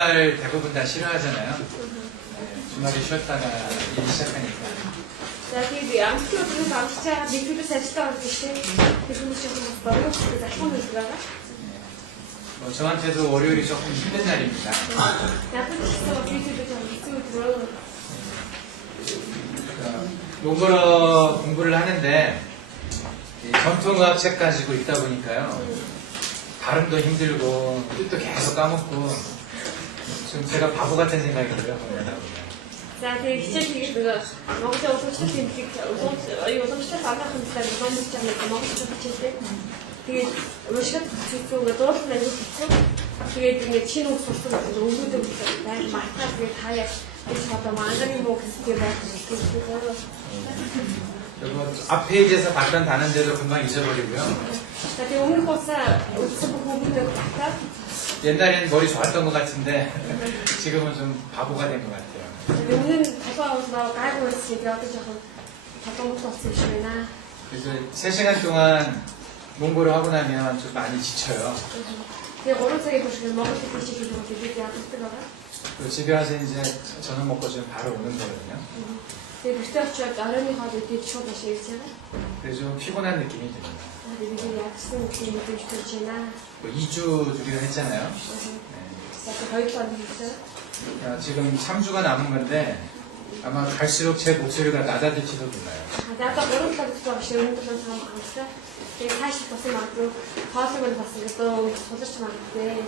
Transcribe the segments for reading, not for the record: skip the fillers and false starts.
주말 대부분 다 싫어하잖아요. 네, 주말에 쉬었다가 일 시작하니까. За тэгээд амтгүй хүмүүс амтчаа нэгдүгээр ажиллаа орж ирсэн. Тэр хүмүүс жоохон бороо залхуун хийж байгаа. 뭐 저한테도 월요일이 조금 힘든 날입니다. Надад ч гэсэн видео 좀 хэцүү өдрөө. 몽골어 공부를 하는데 이 전통의학 책 가지고 있다 보니까요. 발음도 힘들고 뜻도 계속 까먹고 지금 제가 바보 같은 생각이 들어요. За тэгээд хичээл хийгээд нөгөө Монголын уламжлалт тэмдэг уламжлалт амрах хэмжээр номлож байгаа нэг Монгол хичээлтэй. Тэгээд уншихад хэцүүгээ дуулах аюул хэцүү. Тэгээд ингээд шинэ үг сурсан өнгөдөг байх мартаа тэгээд хаяа гэж одоо мангари муу гэсэн байх хэвчээ. 그리고 앞 페이지에서 봤던 단어들도 금방 잊어버리고요. 자, тэгээд өмнөх усаа үзсэн бүх үгнүүд батаа. 옛날에는 머리 좋았던 것 같은데 지금은 좀 바보가 된 것 같아요. 요는 다가와서 깔고 있지. 어떤 조금 바쁜 것도 없으시나. 그래서 3시간 동안 몽골을 하고 나면 좀 많이 지쳐요. 제가 오른쪽에 보시면 먹을 때 드시기 좀 되게 하고 있더라고요. 집에 와서 이제 저녁 먹고 좀 바로 오는 거거든요. 제가 그때부터 나름이 가지고 되게 추워서 있잖아. 그래서 좀 피곤한 느낌이 듭니다. 되게 약속 느낌이 좀 있잖아. 2주 주기로 했잖아요. 네. 거의 또 안 되겠어요? 지금 3주가 남은 건데 아마 갈수록 제 목소리가 낮아질지도 몰라요. 나도 오른쪽에 들어가시 오른쪽에 사람 많았어. 되게 40% 맞고 과학을 봤으니까 또 소저치 많은데.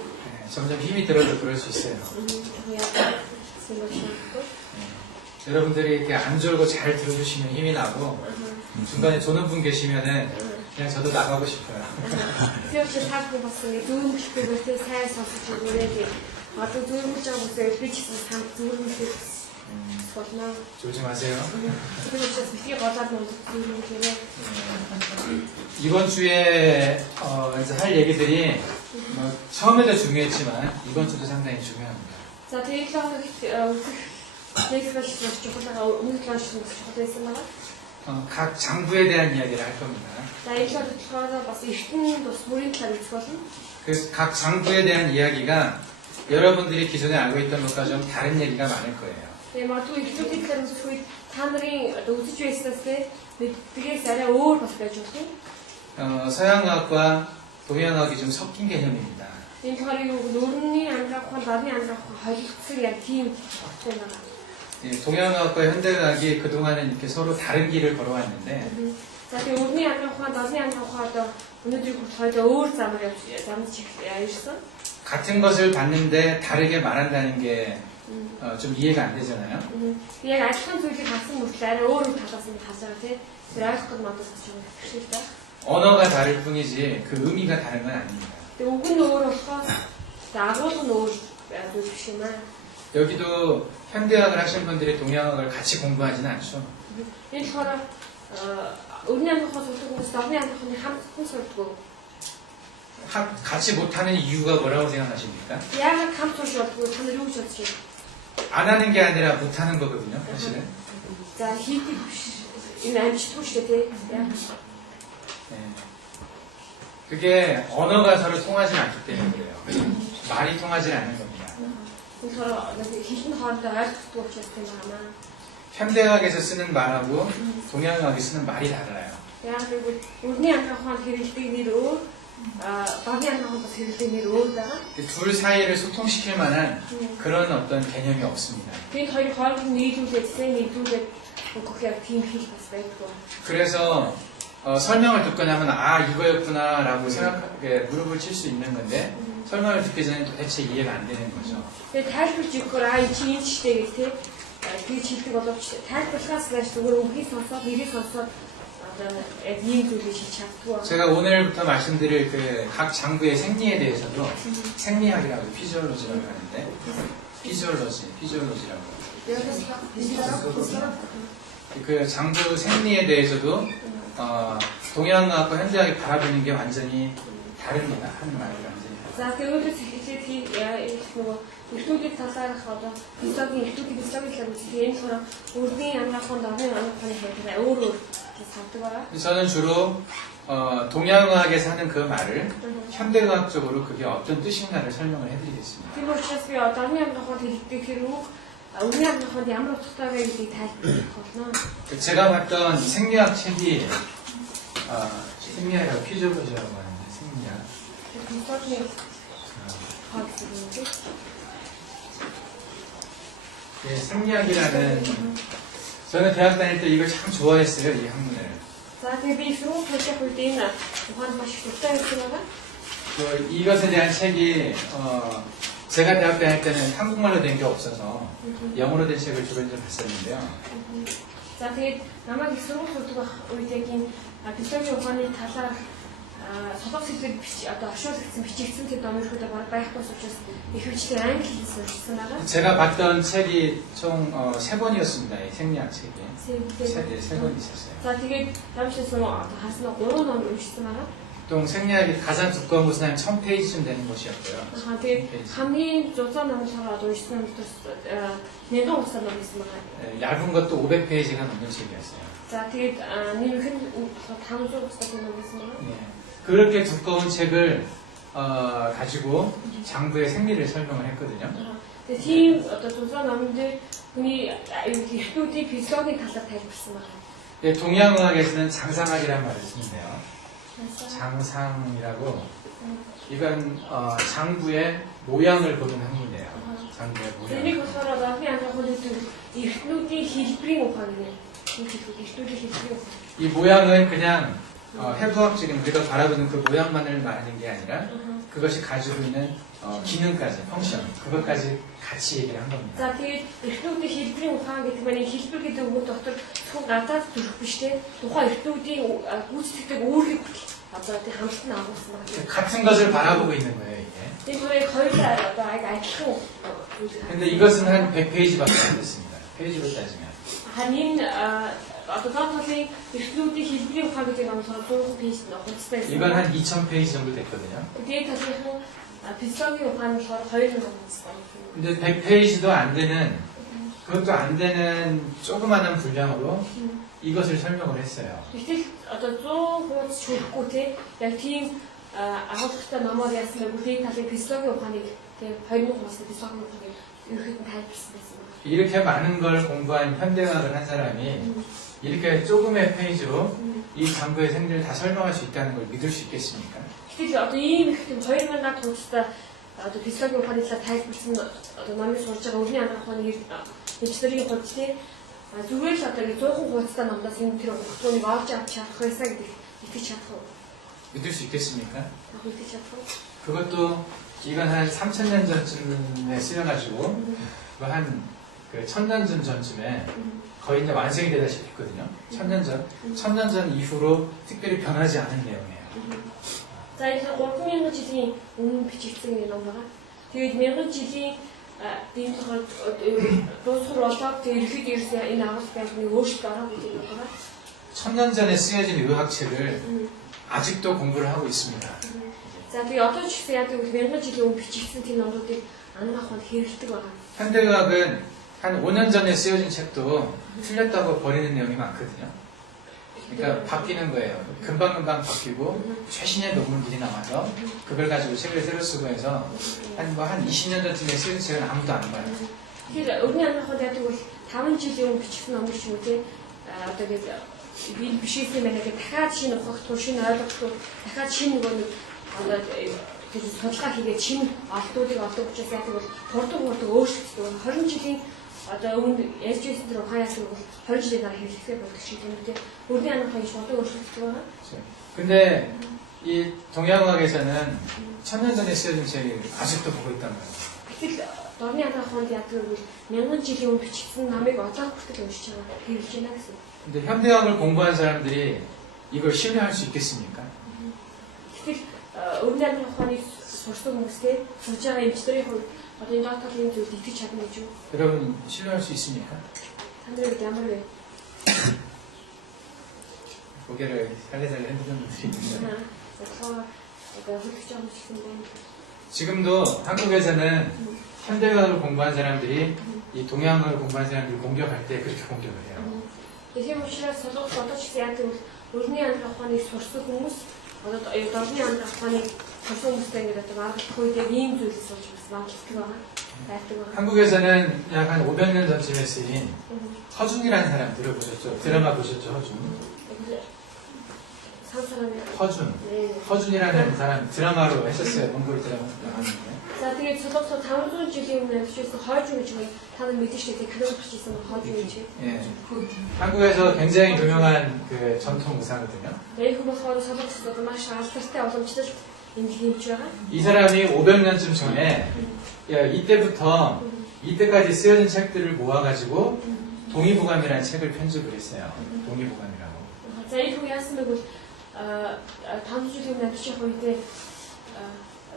점점 힘이 들어도 그럴 수 있어요. 여러분들이 이렇게 안 졸고 잘 들어주시면 힘이 나고 중간에 조는 분 계시면은 그냥 저도 나가고 싶어요. 지역시 사고 봤으니 두음 시키고 그 사회 선수들 노래기 아주 두음 짜고 그 비치스 삼 두음 그 거나 졸지 마세요. 그리고 진짜 비게 가자고 두음 그래. 이번 주에 이제 할 얘기들이 뭐 처음에도 중요했지만 이번 주도 상당히 중요합니다. 자, 데이터는 데이터가 조금다가 오늘 클래스는 조금했으나 각 장부에 대한 이야기를 할 겁니다. 자, 데이터를 들어서 봤을 때 이ഷ്ട도 소리 클래스거든. 그래서 각 장부에 대한 이야기가 여러분들이 기존에 알고 있던 것과 좀 다른 얘기가 많을 거예요. 네, 맞고 이쪽에 따른 소리 하늘이 우주 있을 때 되게 잘해 오를 봤을 때 서양의학과 동양의학이 좀 섞인 개념입니다. 인터뷰 노른이 아니라고 나비 아니라고 하기를 약팀 동양의학과 현대의학이 그동안은 이렇게 서로 다른 길을 걸어왔는데 자, 노른이 아니라고 나비 아니라고 하다 오늘도 저희가 오을 잠을 있어? 같은 것을 봤는데 다르게 말한다는 게 좀 이해가 안 되잖아요. 이해가 아직한 소리 갔으면 못해. 오를 받았으면 다시한테 그래서 그 맞도 사실 싫다. 언어가 다를 뿐이지 그 의미가 다른 건 아닙니다. 오근 노을로서 나고도 노을 조심만. 여기도 현대학을 하신 분들이 동양학을 같이 공부하지는 않죠. 인터뷰 은연한 것도 보고 나비한 것도 한 소리고. 같이 못하는 이유가 뭐라고 생각하십니까? 야, 감소시었고 하늘 오셨지. 안 하는 게 아니라 못하는 거거든요, 사실은. 자, 히티 인안치 토시대. 그게 언어가 서로 통하지 않기 때문에 그래요. 말이 통하지 않는 겁니다. 현대학에서 쓰는 말하고 동양학이 쓰는 말이 달라요. 둘 사이를 소통시킬 만한 그런 어떤 개념이 없습니다. 그래서 설명을 듣고 나면 아 이거였구나 라고 생각하게 무릎을 칠 수 있는 건데 설명을 듣기 전에 도대체 이해가 안 되는 거죠. 제가 오늘부터 말씀드릴 그 각 장부의 생리에 대해서도 생리학이라고 피지올로지라고 하는데 피지올로지라고 그 장부 생리에 대해서도 동양학과 현대학이 바라보는 게 완전히 다릅니다. 하는 말이 완전히 다릅니다. 이쪽에 타사를 하다 이쪽에 저는 주로 동양의학에서 하는 그 말을 현대의학적으로 그게 어떤 뜻인가를 설명을 해드리겠습니다. Тийм учраас би одоо орны амнахад хэлдэг хэрэг өвний амнахад ямар утгатай вэ гэдгийг тайлбарлах болно. 제가 봤던 생리학 책이 생리학이라고 피지올로지라고 하는데 생리학. Консультны хаг гэдэг. 예, 생리학이라는 저는 대학 다닐 때 이걸 참 좋아했어요, 이 학문을. За тэгээ би сургууль хийж үед энэ ухаан маш их дуртай байсан байгаа. 이것에 대한 책이 제가 대학 다닐 때는 한국말로 된 게 없어서 영어로 된 책을 주로 좀 봤었는데요. За тэгээд намайг их сургууль сурдаг үед яг энэ философийн ухааны талаар солонгос хэлээр одоо оршуулгдсан бичигдсэн тэр ном ерөөдөө байхгүй учраас их хвчлэн англи хэлээр сурсан байгаа. 제가 봤던 책이 총 3권이었습니다. 이 생리학 책이. 세 권 있었어요. За тэгээд 남편께서 하스나 3 ном уншсан байгаа. 보통 생리학이 가장 두꺼운 곳은 한 1000페이지쯤 되는 곳이었고요. Тэгээд хамгийн зузаан номлогоо уншсан хүмүүс нэгэн усаар ном байсан байгаа. 얇은 것도 500페이지가 넘는 책이었어요. За тэгээд нэмэх нь 500 усаар ном байсан байгаа. 예. 그렇게 두꺼운 책을 가지고 장부의 생리를 설명을 했거든요. Тэгээд тийм одоо зузаан номон дээр хүний эртнүүдийн физиологийн талаар тайлбарсан байна. 예, 동양의학에서는 장상학이라는 말을 쓰는데요. 장상이라고 이건 장부의 모양을 보는 학문이에요. 장부의 Энийг 모양. болохоор одооны анхаарал эртнүүдийн хэлбэрийн ухаан гэнэ. эртнүүдийн хэлбэрийн ухаан. 이 모양은 그냥 해부학적인 우리가 바라보는 그 모양만을 말하는 게 아니라 그것이 가지고 있는 기능까지, 펑션, 그것까지 같이 얘기를 한 겁니다. За тэгээд эртнүүдийн хэлбэрийн ухаан гэдэг маань хэлбэр гэдэг үг дотор зөвхөн гадаад төрөх биш те тухайн эртнүүдийн гүйцэтгэдэг өөрийг одоо тийм хамт нь агуулсан байна. 같은 것을 바라보고 있는 거예요, 이게. Тийм хоёрыг хоёулаа одоо адилхан 근데 이것은 한 100페이지밖에 안 됐습니다. 페이지로 따지면. харин одоо тооцоолын эртнүүдийн хэлбэрийн ухаан гэдэг нь болохоор 100 пэйж хугацтай байсан. 이건 한 2000페이지 정도 됐거든요. Тэгээд талынхан физиологийн ухаан нь болохоор 200 хугацтай. 근데 100페이지도 안 되는, 그것도 안 되는 조그마한 분량으로 이것을 설명을 했어요. Гэтэл одоо 100 хуудас шүүхгүй те яг тийм агуулгатай номоор яасан нэг үеийн талын физиологийн ухааныг те 2000 хугацтай физиологийн ухааныг ерөөхдөө тайлбарсан байсан. 이렇게 많은 걸 공부한 현대의학을 한 사람이 이렇게 조금의 페이지로 이 장부의 생리를 다 설명할 수 있다는 걸 믿을 수 있겠습니까? Гэтэл одоо ийм их тийм 2000 хуудастай одоо физиологийн ухааны талаар тайлбарсан одоо номыг сурж байгаа өвний анх ухааны нэгчлэрийн хувьд те зүгээр л одоо 100 хуудастай номдоос энэ тэр утгыг олж авч чадах байсан гэдэг итгэж чадах уу? 믿을 수 있겠습니까? Итгэж чадах уу? 그것도 이건 한 3000년 전쯤에 쓰여가지고 한 1000년 전쯤에 거의 이제 완성이 되다시피 했거든요. 1000년 전. 1000년 전 이후로 특별히 변하지 않은 내용이에요. За энэ 3000 жилийн өмнө бичигдсэн ном байгаа. Тэгээд 1000 жилийн тийм тохиол дуусгар болоод тэгээд ихэд ирсэн энэ агуулгын өөрчлөлт ороод ирэх юм байна. 1000년 전에 쓰여진 의학책을 아직도 공부를 하고 있습니다. За тэгээд одоо ч гэсэн яг 1000 жилийн өмнө бичигдсэн тийм номуудыг анхаарах нь хэрэгэлдэг байгаа. 현대의학은 한 5년 전에 쓰여진 책도 틀렸다고 버리는 내용이 많거든요. 그러니까 바뀌는 거예요. 금방금방 바뀌고 최신의 논문들이 나와서 그걸 가지고 책을 새로 쓰고 해서 한 20년 전쯤에 쓰여진 책은 아무도 안 봐요. Тэгэхээр өвний анхаарал яадаг бол 5 жилийн өмнө бичсэн ном шиг үү те одоо гээд би бишээсэн байна гэдэг дахиад шинэ ухагтгүй шинэ ойлголтгүй дахиад шинэ нөгөө одоо тэр судалгаа хийгээд шинэ олдуудыг олдог учраас яадаг бол хурдан өөрчлөгддөг. 20 жилийн одоо өмнө ярьж байсан тэр ухаан яасан бол 20 жилийн дараа хэрэглэхээ болдог шиг юм те өвний анхаарал шууд өөрчлөгддөг байна. 근데 이 동양의학에서는 1000년 전에 쓰여진 책을 아직도 보고 있단 말이에요. Гэтэл орны анхааралд яадаг бол 1000 жилийн өмнө бичсэн намыг одоо хүртэл уншиж байгаа хэрэглэж байна гэсэн. 근데 현대의학을 공부한 사람들이 이걸 신뢰할 수 있겠습니까? Гэтэл өвний анхааралыг сурсан хүмүүстэй сурж байгаа эмчнэрийн хувьд одоо энэ докторийн зүйлд итгэж чадна гэж юу? 여러분 신뢰할 수 있습니까? Тандрыг ямар вэ? 고개를 살래살래 흔드는 분들이 있는데 За одоо хөлж байгаа юм шиг байна. 지금도 한국에서는 현대의학을 공부한 사람들이 이 동양을 공부한 사람들을 공격할 때 그렇게 공격을 해요. Тийм учраас солонгос одоо ч гэсэн яадаг бол өрний амьдрах ухааныг сурсан хүмүүс одоо дорны амьдрах ухааныг сурсан хүмүүстэй ингээд одоо маргалдах үедээ ийм зүйлс сууж бас магадлалтай байгаа. байдаг байгаа. 한국에서는 약 한 500년 전쯤에 쓰인 허준이라는 사람 들어보셨죠? 드라마 보셨죠? 허준. 산 사람이 허준. 네. 허준이라는 사람 드라마로 했었어요. 몽골 드라마 나왔는데. За тэгээд солонгос 500 жилийн өмнө авчирсан хойж гэж та нар мэдээж дээ кино гарч ирсэн хойж гэж. 예. 한국에서 굉장히 유명한 그 전통 의사거든요. Яг болохоор солонгос одоо маш алдартай уламжлалт эмнэлэгч байгаа. 이 사람이 500년쯤 전에 이때까지 쓰여진 책들을 모아가지고 동의보감이라는 책을 편집을 했어요. 동의보감이라고. За энэ хүн яасан бэ гэвэл 500 жилийн өмнө авчирсан үедээ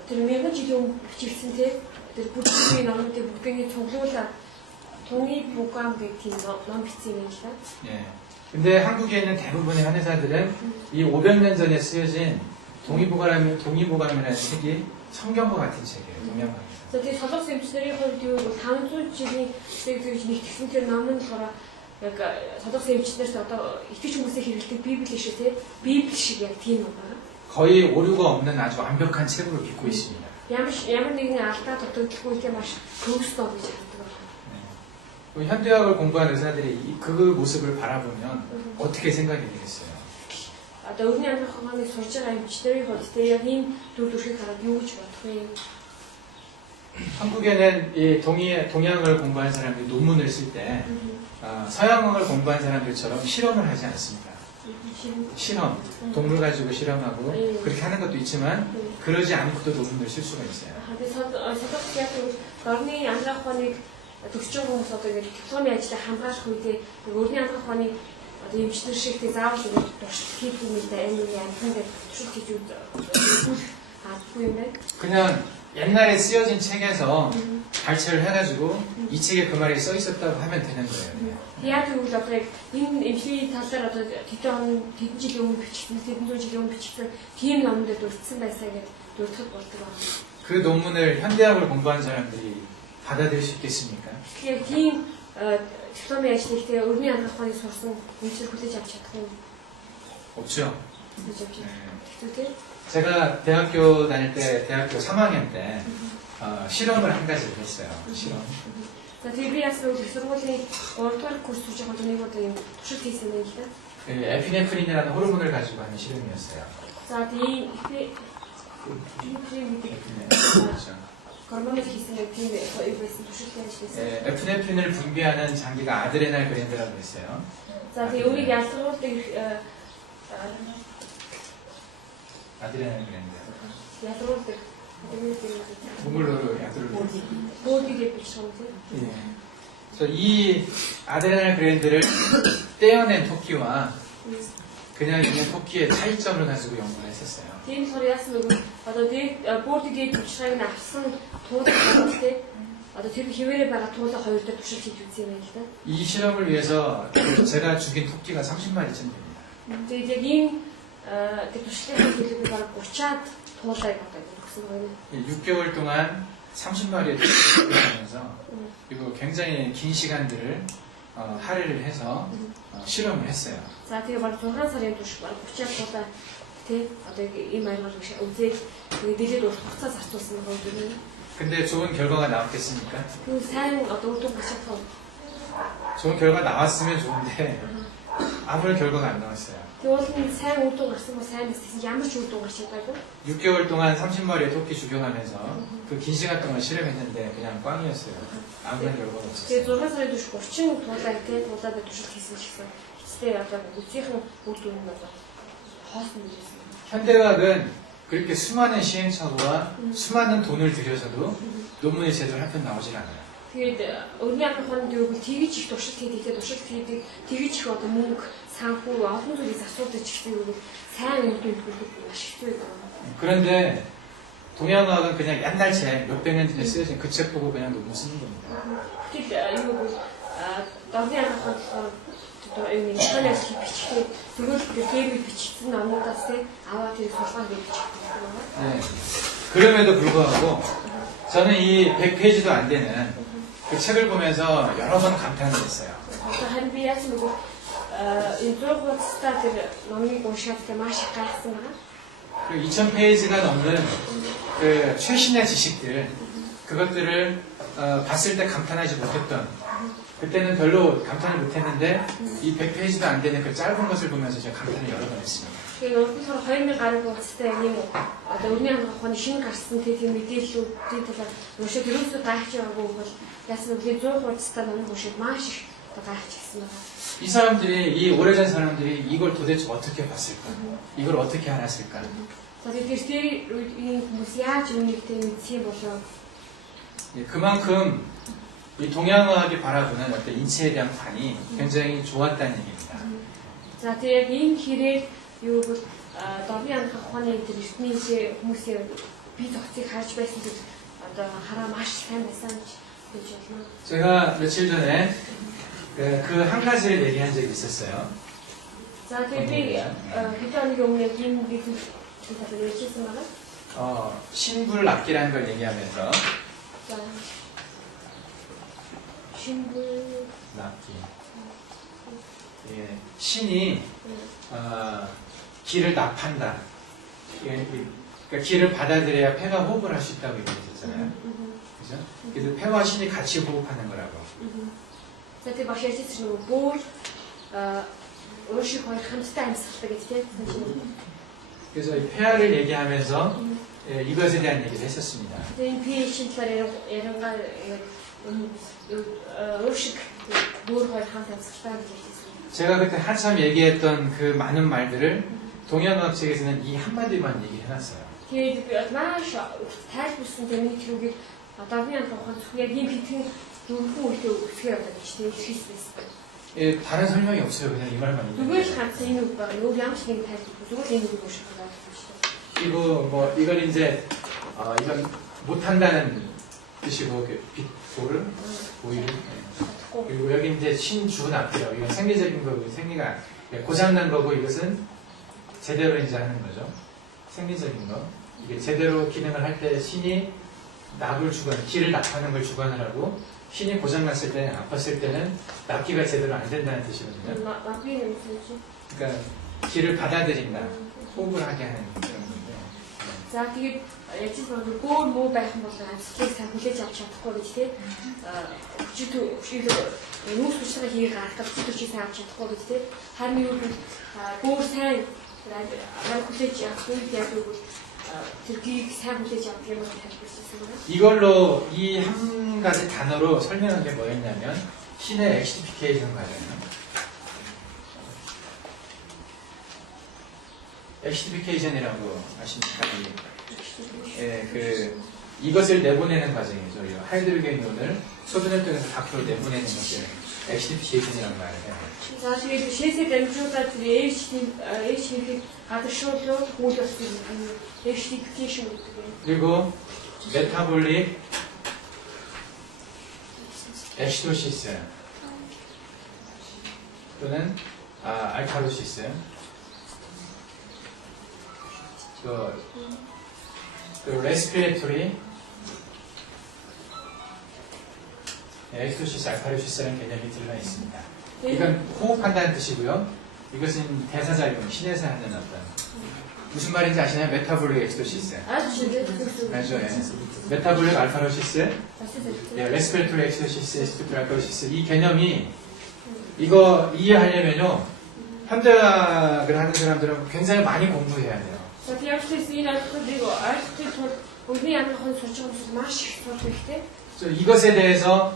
тэр 1000 жилийн өмнө бичигдсэн тэр бүдгийн номуудыг бүгднийг цуглуулаад 동의보감 гэх тийм ном бичсэн юм л да. 예. 근데 한국에 있는 대부분의 한의사들은 이 500년 전에 쓰여진 동의보감이라는 책이 성경과 같은 책이에요. 동양학에서. За тийм солонгос эмчнэрийн хувьд юу гэвэл 500 жилийн зүйл нэгтгэсэн тэр ном нь болохоор яг солонгос эмчнэрт одоо итгэж хүмүүсээ хэрэглэдэг Библи шиг тийм Библи шиг яг тийм ном байна. 거의 오류가 없는 아주 완벽한 책으로 믿고 있습니다. ямар нэгэн алдаа дутагдaltaгүй тийм маш төгс ном гэж хардаг байна. 현대학을 공부한 의사들이 그 모습을 바라보면 어떻게 생각이 되겠어요? Одоо өрний амьдрах ухааныг сурж байгаа эмчнэрийн хувьд тийм яг ийм дүр төрхийг хараад юу гэж бодох вэ? 한국에는 이 동양을 공부한 사람들이 논문을 쓸 때 서양을 공부한 사람들처럼 실험을 하지 않습니다. 실험, 동물 가지고 실험하고 그렇게 하는 것도 있지만 그러지 않고도 논문을 쓸 수가 있어요. солонгос яг өрний амьдрах ухааныг төгсж байгаа хүмүүс одоо ингэ дипломын ажлыг хамгаалах үедээ өрний амьдрах ухааны одоо эмчнэр шиг тийм заавал ингэ туршилт хийх юм л да энэ амьтан дээр туршилт хийж авахгүй юм байна. 그냥 옛날에 쓰여진 책에서 발췌를 해가지고 이 책에 그 말이 써 있었다고 하면 되는 거예요. Яг тэгвэл одоо яг энэ эмчлийн талаар одоо тэдэн жилийн өмнө бичсэн, тэдэн зуун жилийн өмнө бичсэн тийм номдод дурдсан байсаа гэж дурдах болдог байна. 그 논문을 현대학을 공부한 사람들이 받아들일 수 있겠습니까? Тэгэхээр тийм дипломын ажлыг тэгээ өрний амьдрах ухааныг сурсан эмчнэр хүлээж авч чадах юм. 없죠. хүлээж авч чадах. тийм. 제가 대학교 다닐 때, 대학교 3학년 때 실험을 한 가지를 했어요. 실험. За тэгээ би яасан вэ? сургуулийн 3 дугаар курс сурж байгаа нэг удаа юм туршилт хийсэн юм л да. 에피네프린이라는 호르몬을 가지고 하는 실험이었어요. За тэгээ 그렇죠. гормоныг хийсэн нэг тийм байсан туршилтын ажил хийсэн. 에피네프린을 분비하는 장기가 아드레날 그랜드라고 있어요. За тэгээ өөрийг ялгаруулдаг 아드레날 그랜드. ялгаруулдаг 동물로로 약을 бөөдийг бичсэн юм тийм. 그래서 이 아드레날 그랜드를 떼어낸 토끼와 그냥 있는 토끼의 차이점을 가지고 연구를 했었어요. Тийм болохоор яасан бэ? Одоо бөөдийг бичснийг авсан туулах хэрэгтэй. Одоо тэр хിവэрэ байгаа туулах хоёр дээр туршилт хийж үзсэн юм байна л да. 이 실험을 위해서 제가 죽인 토끼가 30마리쯤 됩니다. Тэгээд яг ийм тэр туршилтын төлөвийг бараг 30-аад туулайг одоо өгсөн байна. 6개월 동안 30마리의 토끼를 하면서 그리고 굉장히 긴 시간들을 할애를 해서 실험을 했어요. За тэгээ бараг 6 сарын турш бараг 30-аад туулаа тий одоо ийм аялал үзээд тэгээд дэлээд урт хугацаа зарцуулсан байгаа юм. 근데 좋은 결과가 나왔겠습니까? 그 сайн одоо үрдүн гарчихсан. 좋은 결과 나왔으면 좋은데 아무런 결과가 안 나왔어요. Тэгвэл сайн үрдүн гарсан ба сайн байсан ямар ч үрдүн гарч чадаагүй. 6개월 동안 30마리의 토끼 죽여가면서 그 긴 시간 동안 실험했는데 그냥 꽝이었어요. 아무런 결과가 Тэгээ 없었어요. 6 сарын турш 30 туулаа тий туулаад туршилт хийсэн ч гэсэн хэвчээ одоо үсгийнхэн үрдүн нь одоо хоосон байсан. 현대의학은 그렇게 수많은 시행착오와 수많은 돈을 들여서도 논문이 제대로 한 편 나오질 않아요. Тэгээд өрний амьдрах ухаанд юу гэвэл тэгж их туршилт хийдэг тэгж их одоо мөнгө санхүү олон зүйлийг асуудаж ихтэй юу сайн үрдүн төлөвлөлт маш их байдаг. 그런데 동양의학은 그냥 옛날 책, 몇백 년 전에 쓰여진 그 책 보고 그냥 논문 쓰는 겁니다. Тэгэхдээ юу гэвэл дорны амьдрах ухаанд одоо энэ интернет бичдэг тэгвэл тэр бичсэн номуудаас аваад тэр сургаал гэж бичдэг. 네. 그럼에도 불구하고 저는 이 100페이지도 안 되는 그 책을 보면서 여러 번 감탄을 했어요. Одоо харин би яасан бэ? энэ 100%-тай тэр номыг уншаад тэ маш их гайхсан байна. 그리고 2000페이지가 넘는 그 최신의 지식들, 그것들을 봤을 때 감탄하지 못했던, 그때는 별로 감탄을 못했는데 이 100페이지도 안 되는 그 짧은 것을 보면서 제가 감탄을 여러 번 했습니다. Тэгээд өнөөдөр 2000 гаруй хуудастай юм уу? Одоо өрний ханга ухааны шинэ гарсан тийм мэдээллүүдийн талаар уншаад ерөөсөө гайхаж байгаагүй бол яасан бэ? 100 хуудастай номыг уншаад маш их одоо гайхчихсан байна. 이 사람들이, 이 오래전 사람들이 이걸 도대체 어떻게 봤을까? 이걸 어떻게 알았을까? За тэгээд тэр хүмүүс яаж үүнийг тийм мэдсэн болоо? 예, 그만큼 이 동양어학이 바라보는 어떤 인체에 대한 관이 굉장히 좋았다는 얘기입니다. За тэгээд энэ хэрэг юу бол дорны ханга ухааны тэр эртний хүмүүсийн бие зохицыг харж байсан тэр одоо хараа маш сайн байсан гэж болно. 제가 며칠 전에 그 한 가지를 얘기한 적이 있었어요. За тэгээд би хэдэн өмнө ийм бизнес талаар ярьсан байна. 신불락기라는 걸 얘기하면서 자, 신불 낙기. 예, 신이 기를 납한다. 예, 그러니까 기를 받아들여야 폐가 호흡을 할 수 있다고 얘기했잖아요. 그죠? 그래서 폐와 신이 같이 호흡하는 거라고. За тэр багш ярьсан чинь нөгөө бүр өөршиг хоёр хамтдаа амьсгалдаг гэж тийм. 그래서 이 폐하를 얘기하면서 예, 이것에 대한 얘기를 했었습니다. Тэгээд энэ PH талаар яриангаа өөршиг бүр хоёр хамт амьсгалдаг гэж ярьсан. 제가 그때 한참 얘기했던 그 많은 말들을 동양어학 책에서는 이 한마디만 얘기해놨어요. Тэгээд би маш тайлбарсан тэр нэг зүйлийг одоогийн анхаарал яг ийм хэдхэн дөрвөн үедээ үсгээ яваад гэж тийм хэлсэн. 예, 다른 설명이 없어요. 그냥 이 말만 Зүгээр 얘기해요. л ганц энэ үг байгаа. Юу ямар ч нэг тайлбар. Зүгээр энэ үг ууших байгаа юм шүү дээ. 그리고 뭐 이건 이제 이건 못한다는 뜻이고 빛보를 보이를 그리고 여기 이제 신주납이요. 이건 생리적인 거고 생리가 고장난 거고 이것은 제대로 이제 하는 거죠. 생리적인 거. 이게 제대로 기능을 할 때 신이 납을 주관, 기를 납하는 걸 주관을 하고 신이 고장났을 때, 아팠을 때는 납기가 제대로 안 된다는 뜻이거든요. 나비는 무슨 그러니까 기를 받아들인다, 호흡을 하게 하는 그런 건데. За тэгээд яжиж бол бүр муу байх юм бол амьсгалыг сайн хүлээж авч чадахгүй гэж тийм хүчтэй нүүс хүчтэй хийх гаргах хүчтэй сайн авч чадахгүй гэж тийм харин юу бол бүр сайн хүлээж авах үед яг бол тэр гийг сайн хүлээж авах юм бол тайлбарласан байна. 이걸로 이 한 가지 단어로 설명한 게 뭐였냐면 신의 엑스티피케이션 과정이에요. 엑스티피케이션이라고 아십니까? 예, 이것을 내보내는 과정이죠. 이 하이드로겐 이온을 소변을 통해서 밖으로 내보내는 것을 엑스티피케이션이라고 말을 해요. За тэгээд шээсээ дамжуулаад тэр HCP гадаршуулаад хуулсан HCP-ийн гэдэг юм. 그리고 메타볼릭 엑시도시스 또는 알카로시스 그 레스피레토리 엑시도시스 알카로시스라는 개념이 들어가 있습니다. 이건 호흡한다는 뜻이고요. 이것은 대사작용, 신에서 하는 어떤 무슨 말인지 아시나요? 메타볼릭 엑시도시스. 아주 좋은 맞죠? 예. 메타볼릭 알카로시스, 네. 레스피레토리 엑시도시스, 에스티플 알카로시스 이 개념이 이거 이해하려면요 현대학을 하는 사람들은 굉장히 많이 공부해야 돼요. За тийм учраас энэ ойлголтыг ойлгохын тулд өдний амрахын сурч байгаа хүмүүс маш их сурах хэрэгтэй. 이것에 대해서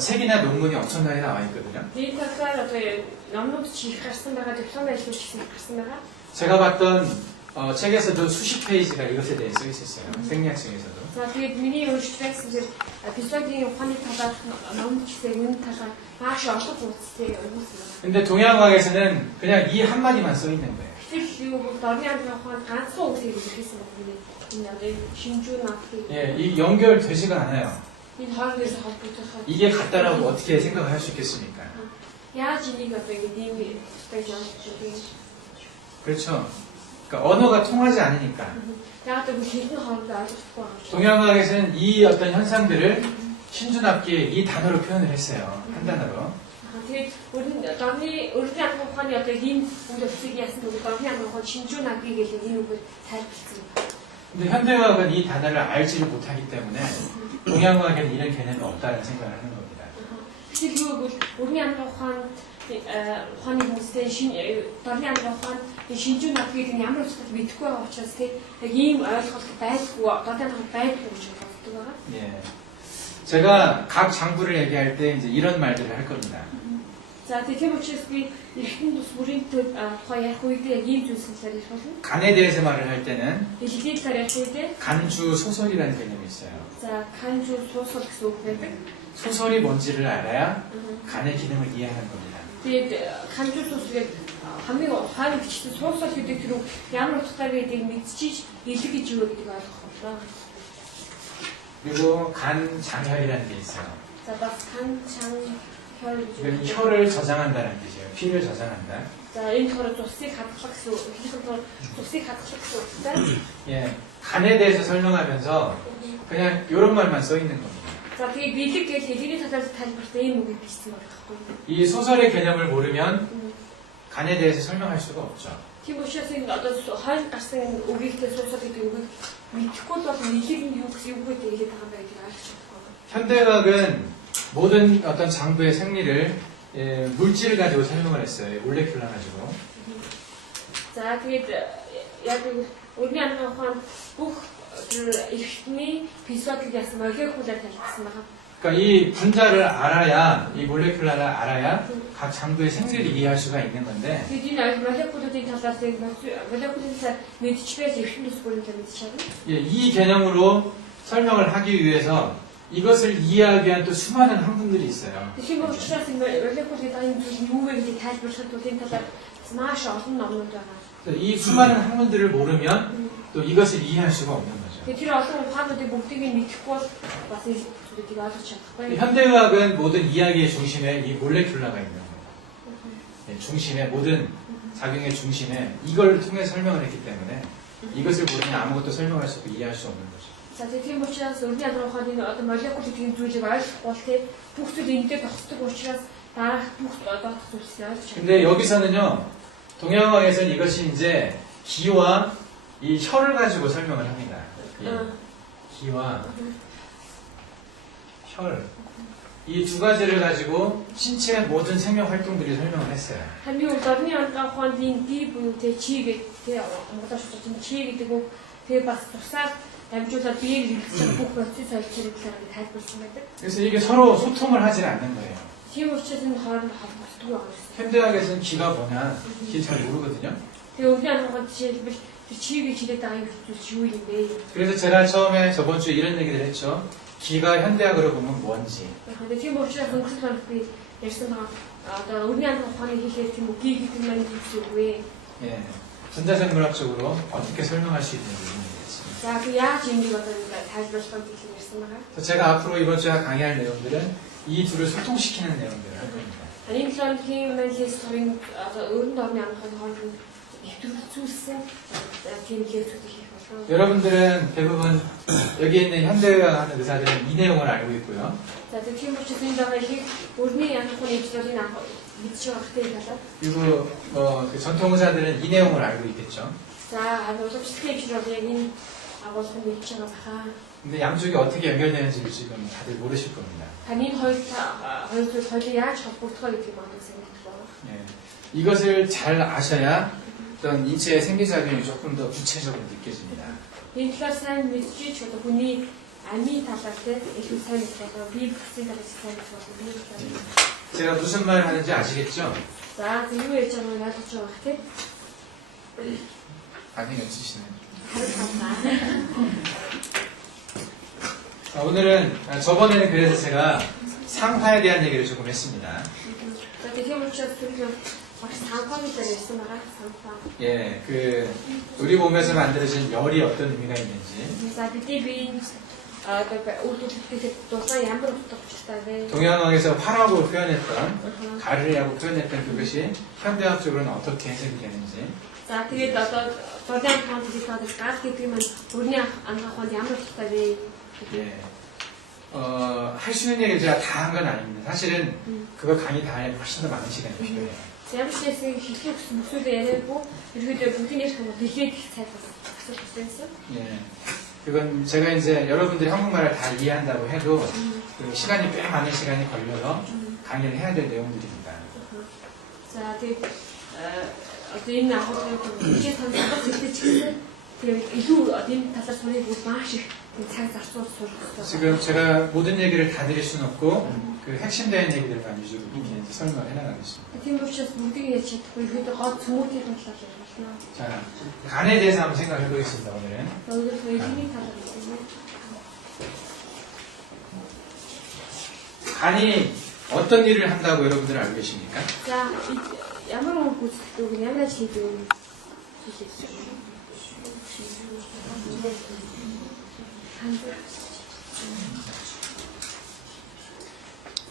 책이나 논문이 엄청나게 나와 있거든요. Энэ талаар одоо номнууд чих гарсан байгаа, диплом ажлууд чих гарсан байгаа. 제가 봤던 책에서도 수십 페이지가 이것에 대해 써 있었어요. 생리학책에서도. За тэгээд миний уншиж байсан зэрэг физиологийн ухааны талаар номд чигсээ энэ талаар маш олон хуудастай өгсөн. 근데 동양학에서는 그냥 이 한마디만 써 있는 거예요. Тэгэхээр юу бол дорны амрахын ухаанд ганцхан үгсийг хэлсэн байна. Энэ одоо шинжүү нафтыг 예, 이 연결되지가 않아요. энэ хоорондоо холбогдох. 이게 같다라고 어떻게 생각을 할 수 있겠습니까? Яаж энийг одоо ингэ ийм 스타일 явуулчих вэ? 그렇죠. 그러니까 언어가 통하지 않으니까. Яг одоо хэлний хоорондоо ойлгохгүй байгаа. 동양학에서는 이 어떤 현상들을 신준합기에 이 단어로 표현을 했어요. 한 단어로. Тэгээд дорны өргөний анх ухааны одоо ийм үйл явдлыг яасан гэвэл дорны анх ухаан шинжүү нагыг гэлээ энэ үгээр тайлбарлсан. 근데 현대의학은 이 단어를 알지를 못하기 때문에 동양의학에는 이런 개념이 없다는 생각을 하는 겁니다. Тэгэхээр юу гэвэл өргөний анх ухааны хүмүүстэй дорны анх ухаан шинжүү наг гэдэг нь ямар утгатай мэдэхгүй байгаа учраас яг ийм ойлголт байдгүй дорны анх байдгүй гэж боддог байгаа. 예. 제가 각 장부를 얘기할 때 이제 이런 말들을 할 겁니다. За тийм учраас би эрхэм тус бүрийн тухай ярих үедээ яг ийм зүйлсээр ярих болно. 간에 대해서 말을 할 때는 Дэлхийн талаар ярих үедээ 간주 소설이라는 개념이 있어요. за канжу суусал гэсэн үг байдаг. 소설이 뭔지를 알아야 간의 기능을 이해하는 겁니다. Тэгээд канжу суусал гэдэг хамгийн хааны бичсэн суусал гэдэг тэр үг ямар утгатай гэдгийг мэдчихиж илэг гэж юу гэдгийг ойлгох болно. 그리고 간 장혈이라는 게 있어요. За бас 이건 혈을 저장한다는 뜻이에요. 피를 저장한다. За энэ болохоор цусыг хадгалах гэсэн үг. Тэгэхээр цусыг хадгалах гэсэн үгтэй. 예, 간에 대해서 설명하면서 그냥 이런 말만 써 있는 겁니다. За тэгээд бэлэг гэж хэдийний талаар тайлбарласан ийм үгийг бичсэн байгаа байхгүй. 이 소설의 개념을 모르면 간에 대해서 설명할 수가 없죠. Тийм учраас энэ одоо хойно гарсан үгийгтэй суусал гэдэг үгийг мэдхгүй бол нэлээд нь юу гэсэн үг гэдэг хэлээд байгаа юм байна гэдгийг ойлгож чадахгүй. 현대의학은 모든 어떤 장부의 생리를 물질을 가지고 설명을 했어요. 몰레큘라 가지고. За тэгээд яг өргөний анх ухаан бүх эрхтний физиологийг яасан молекулаар тайлбарсан байгаа. 그러니까 이 분자를 알아야, 이 몰레큘라를 알아야 각 장부의 생리를 이해할 수가 있는 건데. Тэгээд энэ молекулуудын талаар молекулын талаар мэдчихвээ эрхтний ус бүрийн талаар мэдчихэв. 예, 이 개념으로 설명을 하기 위해서 이것을 이해하기 위한 또 수많은 학문들이 있어요. Тийм учраас энэ молекулын дагийн зүйл юу вэ гэдгийг тайлбарлахад энэ талаар маш олон номнууд байгаа. 이 수많은 학문들을 모르면 또 이것을 이해할 수가 없는 거죠. Тэр олон ухаануудыг бүгдийг нь мэдэхгүй бол бас энэ зүйлийг ойлгож чадахгүй. 현대의학은 모든 이야기의 중심에 이 몰레큘라가 있는 거예요. 예, 중심에 모든 작용의 중심에 이걸 통해 설명을 했기 때문에 이것을 모르면 아무것도 설명할 수 없고 이해할 수 없는 거죠. За тийм учраас өргөний анх ухааны одоо молекул гэдэг зүйлийг ойлгохгүй бол тийм бүх зүйл эндээ тогтдог учраас дараах бүх доодох зүйлсийг ойлгож чадна. 근데 여기서는요, 동양학에서는 이것이 이제 기와 이 혈을 가지고 설명을 합니다. 예. 기와 혈. 이 두 가지를 가지고 신체의 모든 생명 활동들이 설명을 했어요. хамгийн өргөний анх ухааны ди бүнтэй чи гэдэг монголоор шууд чи гэдэг үг тэгээ бас тусаад дамжуулаад биеийг хэрэгжих бүх процесс ойлцоорыг тайлбарласан байдаг. 그래서 이게 서로 소통을 하지 않는 거예요. Тийм учраас энэ хооронд холбогддог байгаа юм. 현대학에서는 기가 뭐냐, 기 잘 모르거든요. Тэгээ өргөний анх ухаанд жишээлбэл тэр чи гэж хэлээд байгаа юм зүйл юу юм бэ? 그래서 제가 처음에 저번 주에 이런 얘기를 했죠. 기가 현대학으로 보면 뭔지. 근데 тийм учраас өнгөрсөн хоног би ярьсан байгаа одоо өргөний анх ухааны хэлээр тийм үг гэдэг маань юу вэ? 예, 전자생물학적으로 어떻게 설명할 수 있는지 얘기했습니다. За 그 яаж энийг одоо тайлбарлах вэ гэж ярьсан байгаа. 그래서 제가 앞으로 이번 주에 강의할 내용들은 이 둘을 소통시키는 내용들을 할 겁니다. Энэ талаар тийм мэлээс төрийн одоо өргөн дорны анхны хооронд нэвтрүүлсэн тийм хэлцүүдийг хийх болно. 여러분들은 대부분 여기 있는 현대의학 하는 의사들은 이 내용을 알고 있고요. За тийм учраас энэ байгаа их өргөний анхны эвчлэрийн анх мэдчих хэрэгтэй талаа. 그리고 그 전통 의사들은 이 내용을 알고 있겠죠. За уламжлалын эвчлэр яг энэ агуулгын мэдчих байгаа баха. 근데 양쪽이 어떻게 연결되는지를 지금 다들 모르실 겁니다. Таны хоёр зүйл хоёулаа яаж холбогдохоо гэдгийг магадгүй 생각해 봐. 예, 이것을 잘 아셔야 어떤 인체의 생리작용이 조금 더 구체적으로 느껴집니다. Энэ талаар сайн мэдчихэж одоо хүний амийн талаар тийм илүү сайн мэдэх бие бүхний талаар сайн мэдэх болно. 제가 무슨 말 하는지 아시겠죠? За юу ярьж байгааг ойлгож байгаа бах тийм. 반응이 없으시네요. харин 오늘은 저번에는 그래서 제가 상화에 대한 얘기를 조금 했습니다. За тийм учраас тэр маш санхүүгийн дээр ярьсан байгаа санхүү. 예, 그 우리 몸에서 만들어진 열이 어떤 의미가 있는지. За бидний биеийн одоо үйлдвэрлэхдээ дулаан ямар утга учиртай вэ? 동양학에서 화라고 표현했던 가르라고 표현했던 그것이 현대학적으로는 어떻게 해석이 되는지. За тэгээд одоо дулаан хаан гэдэг гал гэдэг нь өрний анх ухаанд ямар утгатай вэ? 예. 할 수 있는 얘기를 제가 다 한 건 아닙니다. 사실은 그거 강의 다 하려면 훨씬 더 많은 시간이 필요해요. Ямар ч байсан хэлхийг хүмүүсээ яриаггүй ерөөдөө бүгдний хамт дэлхийд их цайх асуусан. 예. 그건 제가 이제 여러분들이 한국말을 다 이해한다고 해도 그 시간이 꽤 많은 시간이 걸려서 강의를 해야 될 내용들입니다. За тэгээд одоо энэ агуулгыг хичээл сонсох хэрэгтэй ч гэсэн тэгээд илүү энэ талаар сурыг бүр маш их цаг зарцуулж сурах хэрэгтэй. 지금 제가 모든 얘기를 다 드릴 수는 없고 그 핵심된 얘기들만 위주로 이렇게 이제 설명을 해나가겠습니다. Тийм учраас бүгдийг ярьж чадахгүй ерөөдөө гол цөмүүдийн талаар ярих болно. 자, 간에 대해서 한번 생각해 보겠습니다. 오늘은. Өөрөөр хэлбэл талаар хэлсэн. 간이 어떤 일을 한다고 여러분들 알고 계십니까? За ямар хүн гүйцэтгэдэг ямар ажил хийдэг вэ?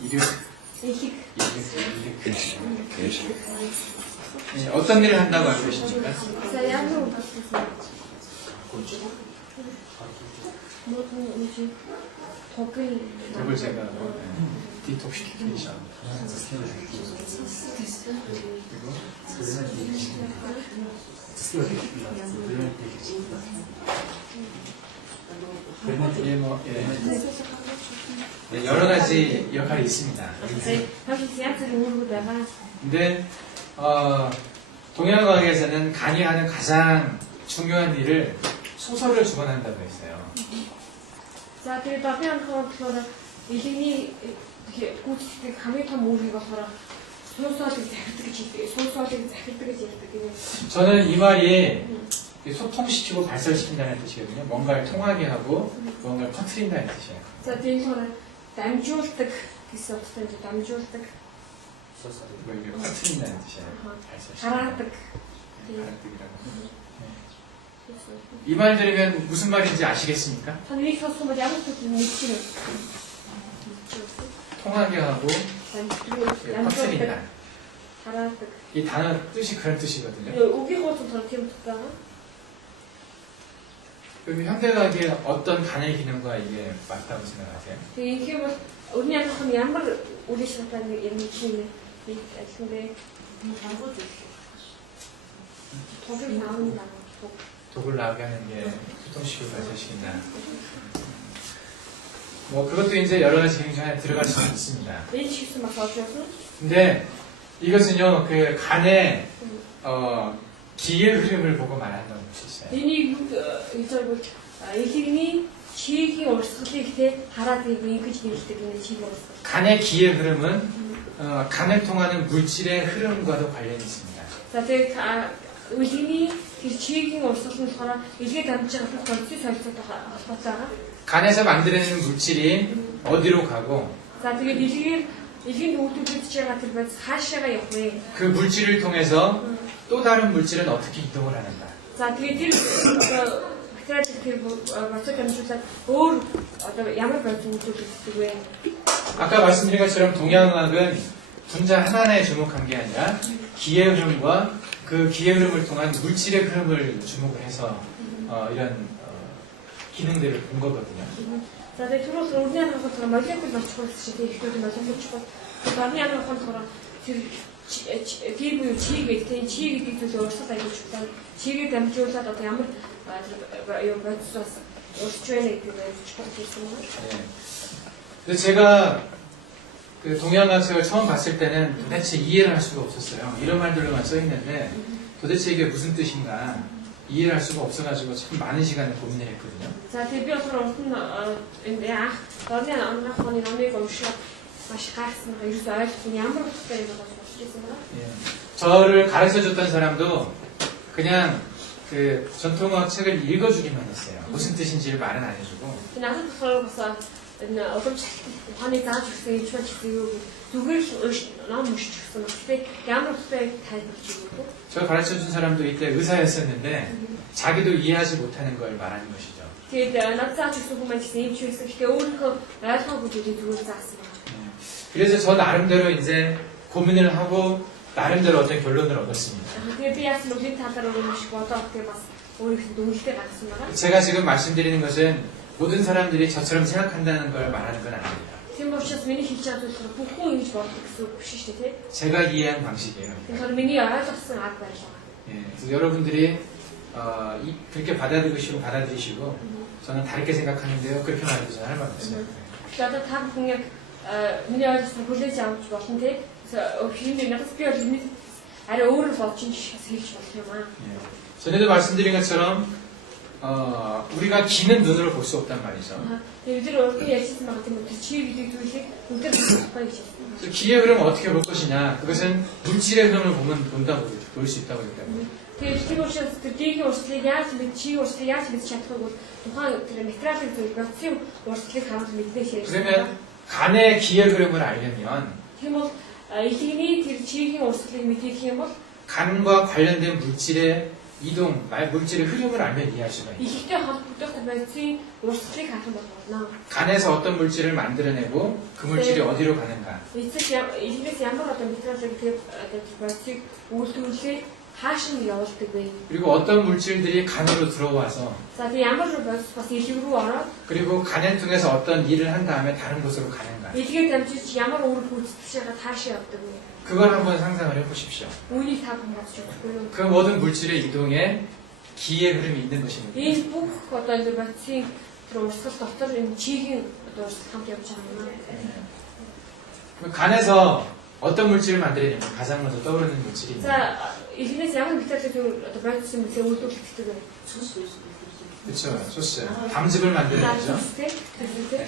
이게 Эхийг 어떤 일을 한다고 알고 계십니까? за ямар хүн гүйцэтгэдэг 모든 음식 독을 독을 제가 디톡시케이션 네, 여러 가지 역할이 있습니다. 사실 양쪽이 모르다가 근데 동양과학에서는 간이 하는 가장 중요한 일을 소설을 주관한다고 했어요. за тэгээд одны анхаа болохоор илэгний гүйцэтгэдэг хамгийн том үүрэг болохоор суусоолыг захирдаг гэж хэлдэг. суусоолыг захирдаг гэж ярьдаг гэнэ. 저는 이 말이 소통시키고 발설시킨다는 뜻이거든요. 뭔가를 통하게 하고 뭔가를 퍼뜨린다는 뜻이에요. За тийм болохоор дамжуулдаг гэсэн утгатай юм. дамжуулдаг, 뭐 이게 퍼뜨린다는 뜻이에요. 발설시킨다. хараадаг. 가락득이라고. 이 말 들으면 무슨 말인지 아시겠습니까? 저는 이 сонссон бол ямар ч зүйл мэдчихэв. 통하게 하고 дамжуулдаг, 퍼뜨린다. хараадаг. 이 단어 뜻이 그런 뜻이거든요. Үгийн хуудас болохоор тийм утгатай. 그럼 현대과학의 어떤 간의 기능과 이게 맞다고 생각하세요? Тэгээ энэ юм бол өрний анх нь ямар үйл шатны юм чинь нэг ажлын 독을 나온다. 독을 나오게 하는 게 소통시키고 발설시킨다. 뭐 그것도 이제 여러 가지 기능 중에 들어갈 수 있습니다. Энэ ч гэсэн бас олж явсан. 근데 이것은요 그 간의 기의 흐름을 보고 말한다는 것이 있어요. Энийг юу гэж бол элэгний чигийн урсгалыг те хараад ингэж нэрлэдэг энэ чиг урсгал. 간의 기의 흐름은 간을 통하는 물질의 흐름과도 관련이 있습니다. За тэгээд элэгний тэр чигийн урсгал нь болохоор элгээ дамжиж байгаа процесс солилцоотой холбоотой байгаа. 간에서 만들어내는 물질이 어디로 가고 За тэгээд элгийн өвдөлтөж байгаа тэр байц хаашаага явах вэ? 그 물질을 통해서 또 다른 물질은 어떻게 이동을 하는가. За тэгээд тэр бактериад тэр процесс дамжуулаад өөр одоо ямар байц өвдөлтөж вэ? 아까 말씀드린 것처럼 동양학은 분자 하나에 주목한 게 아니라 기의 흐름과 그 기의 흐름을 통한 물질의 흐름을 주목을 해서 이런 기능들을 본 거거든요. За тэгээд түрүүс өрний анхаа болохоор молекул болж байгаа шиг ихдүүд молекул чухал. Тэгээд орны анхаа болохоор тэр гэр буюу чи гэдэг чинь чи гэдэг зүйл өөрсдөө аягүй чухал. Чигийг дамжуулаад одоо ямар юу бодсоос өөрчлөж байна гэдэг нь чухал гэсэн юм. 네. 근데 제가 그 동양학책을 처음 봤을 때는 도대체 이해를 할 수가 없었어요. 이런 말들로만 써 있는데 도대체 이게 무슨 뜻인가 이해를 할 수가 없어가지고 참 많은 시간을 고민을 했거든요. За тэгээд би болохоор урд нь энэ анх орны анхны номыг уншаад маш гайхсан байгаа. Ерөөсөө ойлгосон ямар утгатай юм бол болчихсон байна. 예. 저를 가르쳐 줬던 사람도 그냥 그 전통학 책을 읽어주기만 했어요. 무슨 뜻인지를 말은 안 해주고. Тэгээд надад болохоор бас энэ уламж ухааны зааж өгсөн юм шиг зүгээр л ном уншиж өгсөн. Гэхдээ ямар утгатай тайлбарч өгөөгүй. 저 가르쳐 준 사람도 이때 의사였었는데 자기도 이해하지 못하는 걸 말하는 것이죠. Тэгээд надад зааж өгсөн хүмүүс чинь юм шиг байсан. Гэхдээ өөрийнхөө ойлгоогүй зүйлийг зүгээр заасан байна. 그래서 저 나름대로 이제 고민을 하고 나름대로 어떤 결론을 얻었습니다. Тэгээд би яасан нүгний талаар өөр юм шиг бодоод тэгээд бас өөрийнхөө дүнэлтэд гаргасан байна. 제가 지금 말씀드리는 것은 모든 사람들이 저처럼 생각한다는 걸 말하는 건 아닙니다. Тийм учраас миний хийж байгаа зүйл бүх хүн ингэж боддог гэсэн үг биш шүү дээ. 제가 이해한 방식이에요. Тэгэхээр миний ойлгосон арга барил байгаа. 예, 그래서 여러분들이 그렇게 받아들이시고 저는 다르게 생각하는데요. 그렇게 말해도 저는 할 말 없어요. За одоо та бүхэн яг миний ойлгосныг хүлээж авч болно те. Хин надад би бол миний арай өөрөөр бодож хийж болох юм аа. 예. 전에도 말씀드린 것처럼 우리가 기는 눈으로 볼 수 없단 말이죠. Тэгээд бид нар өөрөөр ярьсан байгаа тийм үү? Чи гэдэг зүйлийг үнээр болохгүй гэж байна. 그래서 기의 흐름을 어떻게 볼 것이냐? 그것은 물질의 흐름을 볼 수 있다고 했다고요. Тэгээд тийм учраас тэр дигийн урсгалыг яаж мэд, чи урсгалыг яаж мэдж чадахгүй бол тухайн тэр материалын зүйл процессын урсгалыг харуулж мэднэ шээ. 그러면 간의 기의 흐름을 알려면 Тийм бол илэгний тэр чигийн урсгалыг мэдэх юм бол 간과 관련된 물질의 이동, 물질의 흐름을 알면 이해할 수가 있어요. илэгтэй холбогдох процессын урсгалыг харах болно. 간에서 어떤 물질을 만들어내고 그 물질이 어디로 가는가. илэгнээс ямар одоо материалыг тэр процессыг үйлдвэрлэхээр хааш нь явуулдаг вэ? 그리고 어떤 물질들이 간으로 들어와서 За тийм ямар процесс бас илэг рүү ороод 그리고 간을 통해서 어떤 일을 한 다음에 다른 곳으로 가는가. илгээр дамжиж ямар үр гүйцэтгэж байгаа хаашаа явдаг вэ? 그걸 한번 상상을 해보십시오. Үүнийг та бүхэн бодож үзэхгүй юу? 그 모든 물질의 이동에 기의 흐름이 있는 것입니다. Энэ бүх одоо энэ процессын тэр урсгал дотор энэ чигийн одоо урсгал хамт явж байгаа юм. 간에서 어떤 물질을 만들어내면 가장 먼저 떠오르는 물질이 있나요? За илгээс ямар материалыг тэр одоо процессын мэдээ үйлдвэрлэдэг вэ? 그렇죠. 소스. 담즙을 만들어내죠. тийм 네.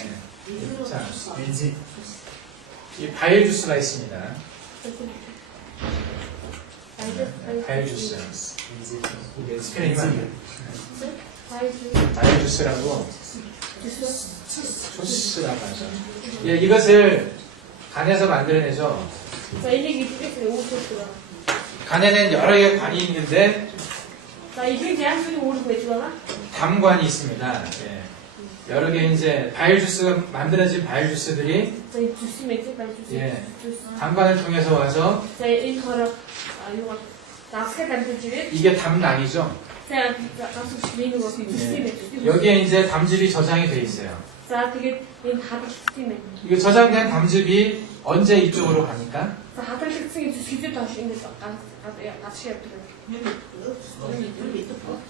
자, 이 과일 주스가 있습니다. 과일 주스. 이게 스페인이 안 돼요. 과일 주스라고 소스라고 하죠. 예, 이것을 간에서 만들어내죠. За энийг илгээс үйлдвэрлэдэг. 간에는 여러 개의 관이 있는데 За илгээс ямар нэгэн үүрэг байж байгаа? 담관이 있습니다. 예. 여러 개 이제 과일 주스가 만들어진 과일 주스들이 За энэ зүс юм ээ байж зүс. 예. 담관을 통해서 와서 За энэ хороо юу давсгаа дамжиж ирээд 이게 담낭이죠. за гасууч нэг нэг зүс юм ээ. 여기에 이제 담즙이 저장이 돼 있어요. За тэгээд энэ хадгалсан юм ээ. 이게 저장된 담즙이 언제 이쪽으로 가니까? За хадгалсан энэ зүс хэзээ доош ингэж гадш явдаг вэ?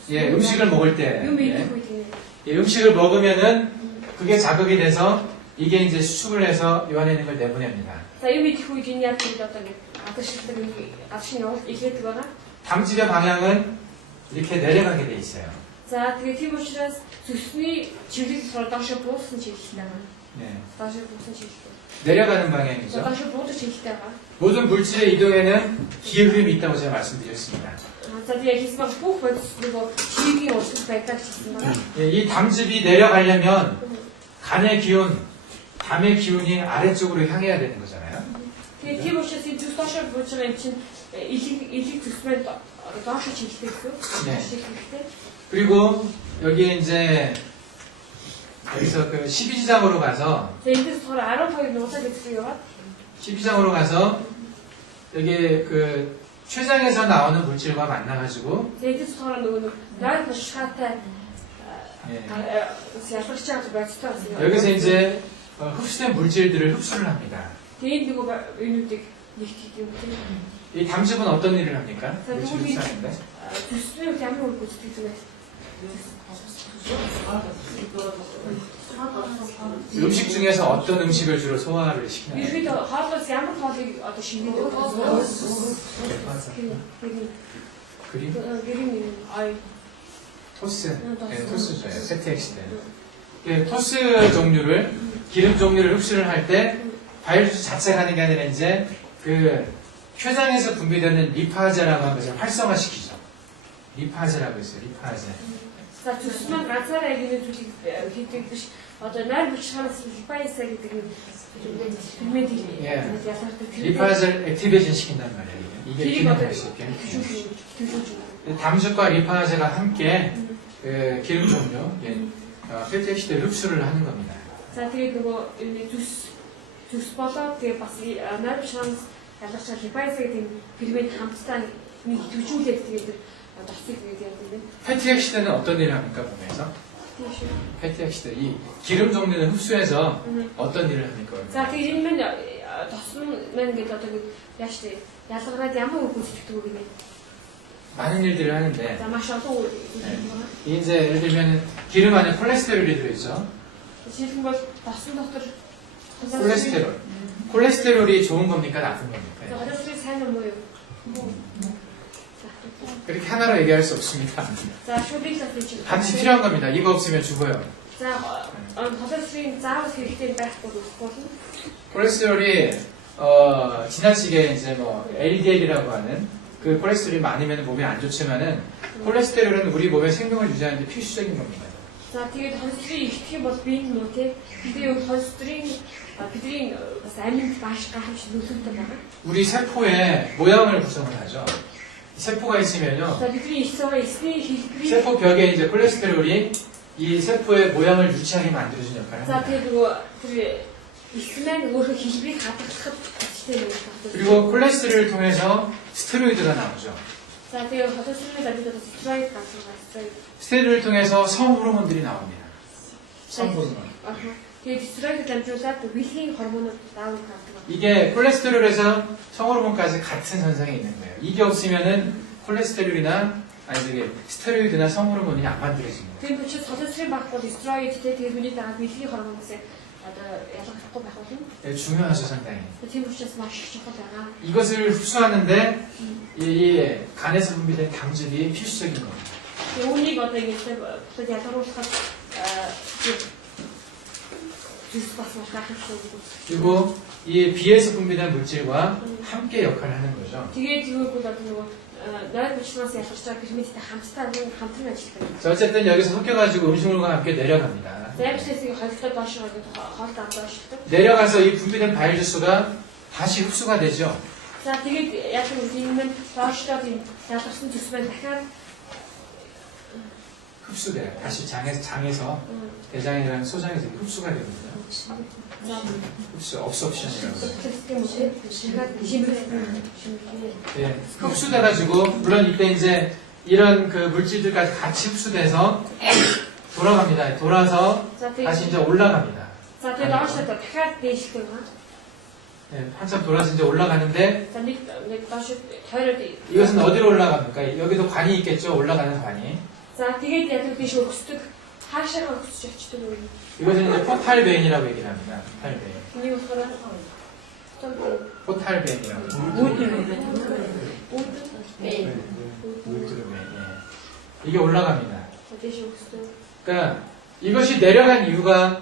예, 음식을 먹을 때 юм 예. ийх үед 이 음식을 먹으면은 그게 자극이 돼서 이게 이제 수축을 해서 요 안에 있는 걸 내보냅니다. За юм ийх үед энэ яг ингэ одоо ингэ гадшилдаг гадшин явал илгээдэг байгаа. 담즙의 방향은 이렇게 내려가게 돼 있어요. За тэгээд тийм учраас зүсний чиглэл доош буусан чиглэлтэй байна. 예. Доош буусан чиглэлтэй. 내려가는 방향이죠. Доош буудаг чиглэлтэй байгаа. 모든 물질의 이동에는 기의 흐름이 있다고 제가 말씀드렸습니다. За тэгээд хийсмаг бүх бодисруу чигийн урсгал байдаг ч гэсэн байна. 예, 이 담즙이 내려가려면 간의 기운, 담의 기운이 아래쪽으로 향해야 되는 거잖아요. Тэгээд тийм учраас энэ зүс доош бууж байгаа юм чинь илэг зүсмэд доош чиглэлтэй гэсэн. 네. чиглэлтэй. 그리고 여기에 이제 여기서 그 12지장으로 가서 За эндээс болохоор 12 нуусаа гэдэг яваад 12장으로 가서 여기 그 췌장에서 나오는 물질과 만나가지고 за эндээс болохоор нөгөө найр бушгаатай 예, ялгарч байгаа байцтай болсон. 여기서 이제 흡수된 물질들을 흡수를 합니다. Тэгээд нөгөө энүүдийг нэгтгэх юм тийм. 이 담즙은 어떤 일을 합니까? 자, 물질 누구니? 흡수하는데 зүсний үед ямар үр гүйцэтгэдэг вэ? 음식 중에서 어떤 음식을 주로 소화를 시키나요? Ерөөд хоолоос ямар хоолыг одоо шингээдэг вэ? 그림? гэрийн ай 토스. 토스. 네, 토스죠. 세트엑시드. 예, 토스 종류를 기름 종류를 흡수를 할 때 과일 주스 자체가 하는 게 아니라 이제 그 췌장에서 분비되는 리파제라고 하는 것을 활성화시키죠. 리파제라고 있어요. 리파제. За зүсмэн ганцаараа энэ зүйлийг хийдэг биш. Одоо найр булчханаас липайса гэдэг юм фермент 예. ялгардаг. 리파제를 액티베이션 시킨단 말이에요. 이게 길이 기능을 어떤 할 수 있게. төлөвлөж 담즙과 리파제가 함께 그 기름 종류, 페티엑시드 흡수를 하는 겁니다. За тэгээд нөгөө энэ зүс болоод тэгээд бас найр булчханаас ялгарч липайса гэдэг фермент хамтдаа нэг төвчүүлээд тэгээд доцыг тэгээд яадаг юм. 페티엑시드는 어떤 일을 합니까, 몸에서? тийш үү. 패티액시드. 이 기름 종류는 흡수해서 어떤 일을 합니까? За тэгээд энэ мань тосон мань гэдэг одоо яаж тий ялгараад ямар үг үүсчихдэг вэ гэнэ. 많은 일들을 하는데 За маш олон үг үүсчихдэг байна. 이제 예를 들면 기름 안에 콜레스테롤이 들어있죠. Жишээлбэл бол тосон дотор 콜레스테롤. 콜레스테롤이 좋은 겁니까? 나쁜 За 겁니까? холестерол сайн юм уу юу? 그렇게 하나로 얘기할 수 없습니다. За шүдийг л 반드시 필요한 겁니다. 이거 없으면 죽어요. За холестеролын заавал хэрэгтэй байхгүй болохгүй. 콜레스테롤이 지나치게 이제 뭐 LDL이라고 하는 그 콜레스테롤이 많으면 몸에 안 좋지만은 콜레스테롤은 우리 몸의 생명을 유지하는 데 필수적인 겁니다. За тэгээд холестерол ихтгэх юм бол бие нь нөө тий. Тэгээд холестеролын бидний бас аминд маш гайхамшиг нөлөөтэй байна. 우리 세포의 모양을 구성을 하죠. 세포가 있으면요. За бидний их цогоо эсний хэлбэрийг 세포 벽에 이제 콜레스테롤이 이 세포의 모양을 유지하게 만들어주는 역할을 за 합니다. тэгээд нөгөө тэр эсмэн өөрийнхөө хэлбэрийг хадгалахад хэрэгтэй юм байна. 그리고 콜레스테롤을 통해서 스테로이드가 나오죠. За тэгээд холестеролын давид одоо стероид гарсан стероид. 스테로이드를 통해서 성호르몬들이 나옵니다. 성호르몬. Тэгээд стероид дамжуулаад 위лийн гормонууд даавал гардаг. 이게 콜레스테롤에서 성호르몬까지 같은 현상이 있는 거예요. 이게 없으면은 콜레스테롤이나 아니 저기 스테로이드나 성호르몬이 안 만들어집니다. Тэгээд учраас холестерол багтвал стероидтэй тэгээд миний дагаад 위лийн гормоноос одоо ялгахгүй байх болно. 네, 중요하죠 상당히. Тийм учраас маш их чухал байгаа. 이것을 흡수하는데 이 간에서 분비된 당질이 필수적인 겁니다. Тэгээд үүнийг одоо ингэж ялгаруулахад зүс бас маш гайхамшиг. 그리고 이 비에서 분비된 물질과 함께 역할을 하는 거죠. Тэгээд тэгвэл одоо нөгөө найр бичнаас ялгарч байгаа гэрмэттэй хамтдаа хамтран ажилладаг. 자, 어쨌든 여기서 섞여가지고 음식물과 함께 내려갑니다. Заримчлалыг холилдоод доошоо гэдэг хоолд авдаашдаг. 내려가서 이 분비된 바이러스가 다시 흡수가 되죠. За тэгээд яг нэг юм нь доошоо тийм ялгарсан зүс маань дахиад 흡수돼요. 다시 장에서 대장이라는 소장에서 흡수가 됩니다. 흡수, 업소션이라고. тийм үү? дахиад шимбэрсэн. 예, 흡수돼가지고 물론 이때 이제 이런 그 물질들까지 같이 흡수돼서 돌아갑니다. 돌아서 За 다시 тэгээд 이제 올라갑니다. за тэгээд доошоо дахиад дээшлдэг байна. 예, 한참 돌아서 이제 올라가는데 За нэг доошоо тойроод 이것은 어디로 올라갑니까? 여기도 관이 있겠죠. 올라가는 관이. за тэгээд яг тийш өгсдөг хаашаа өгсөж очдөг үү? 이것은 이제 포탈베인이라고 얘기를 합니다. 포탈베인. Энийг болохоор 포탈베인이라고. 네. 울트르베인. 예. 이게 올라갑니다. 어디시 өгсдөг. 그러니까 이것이 내려간 이유가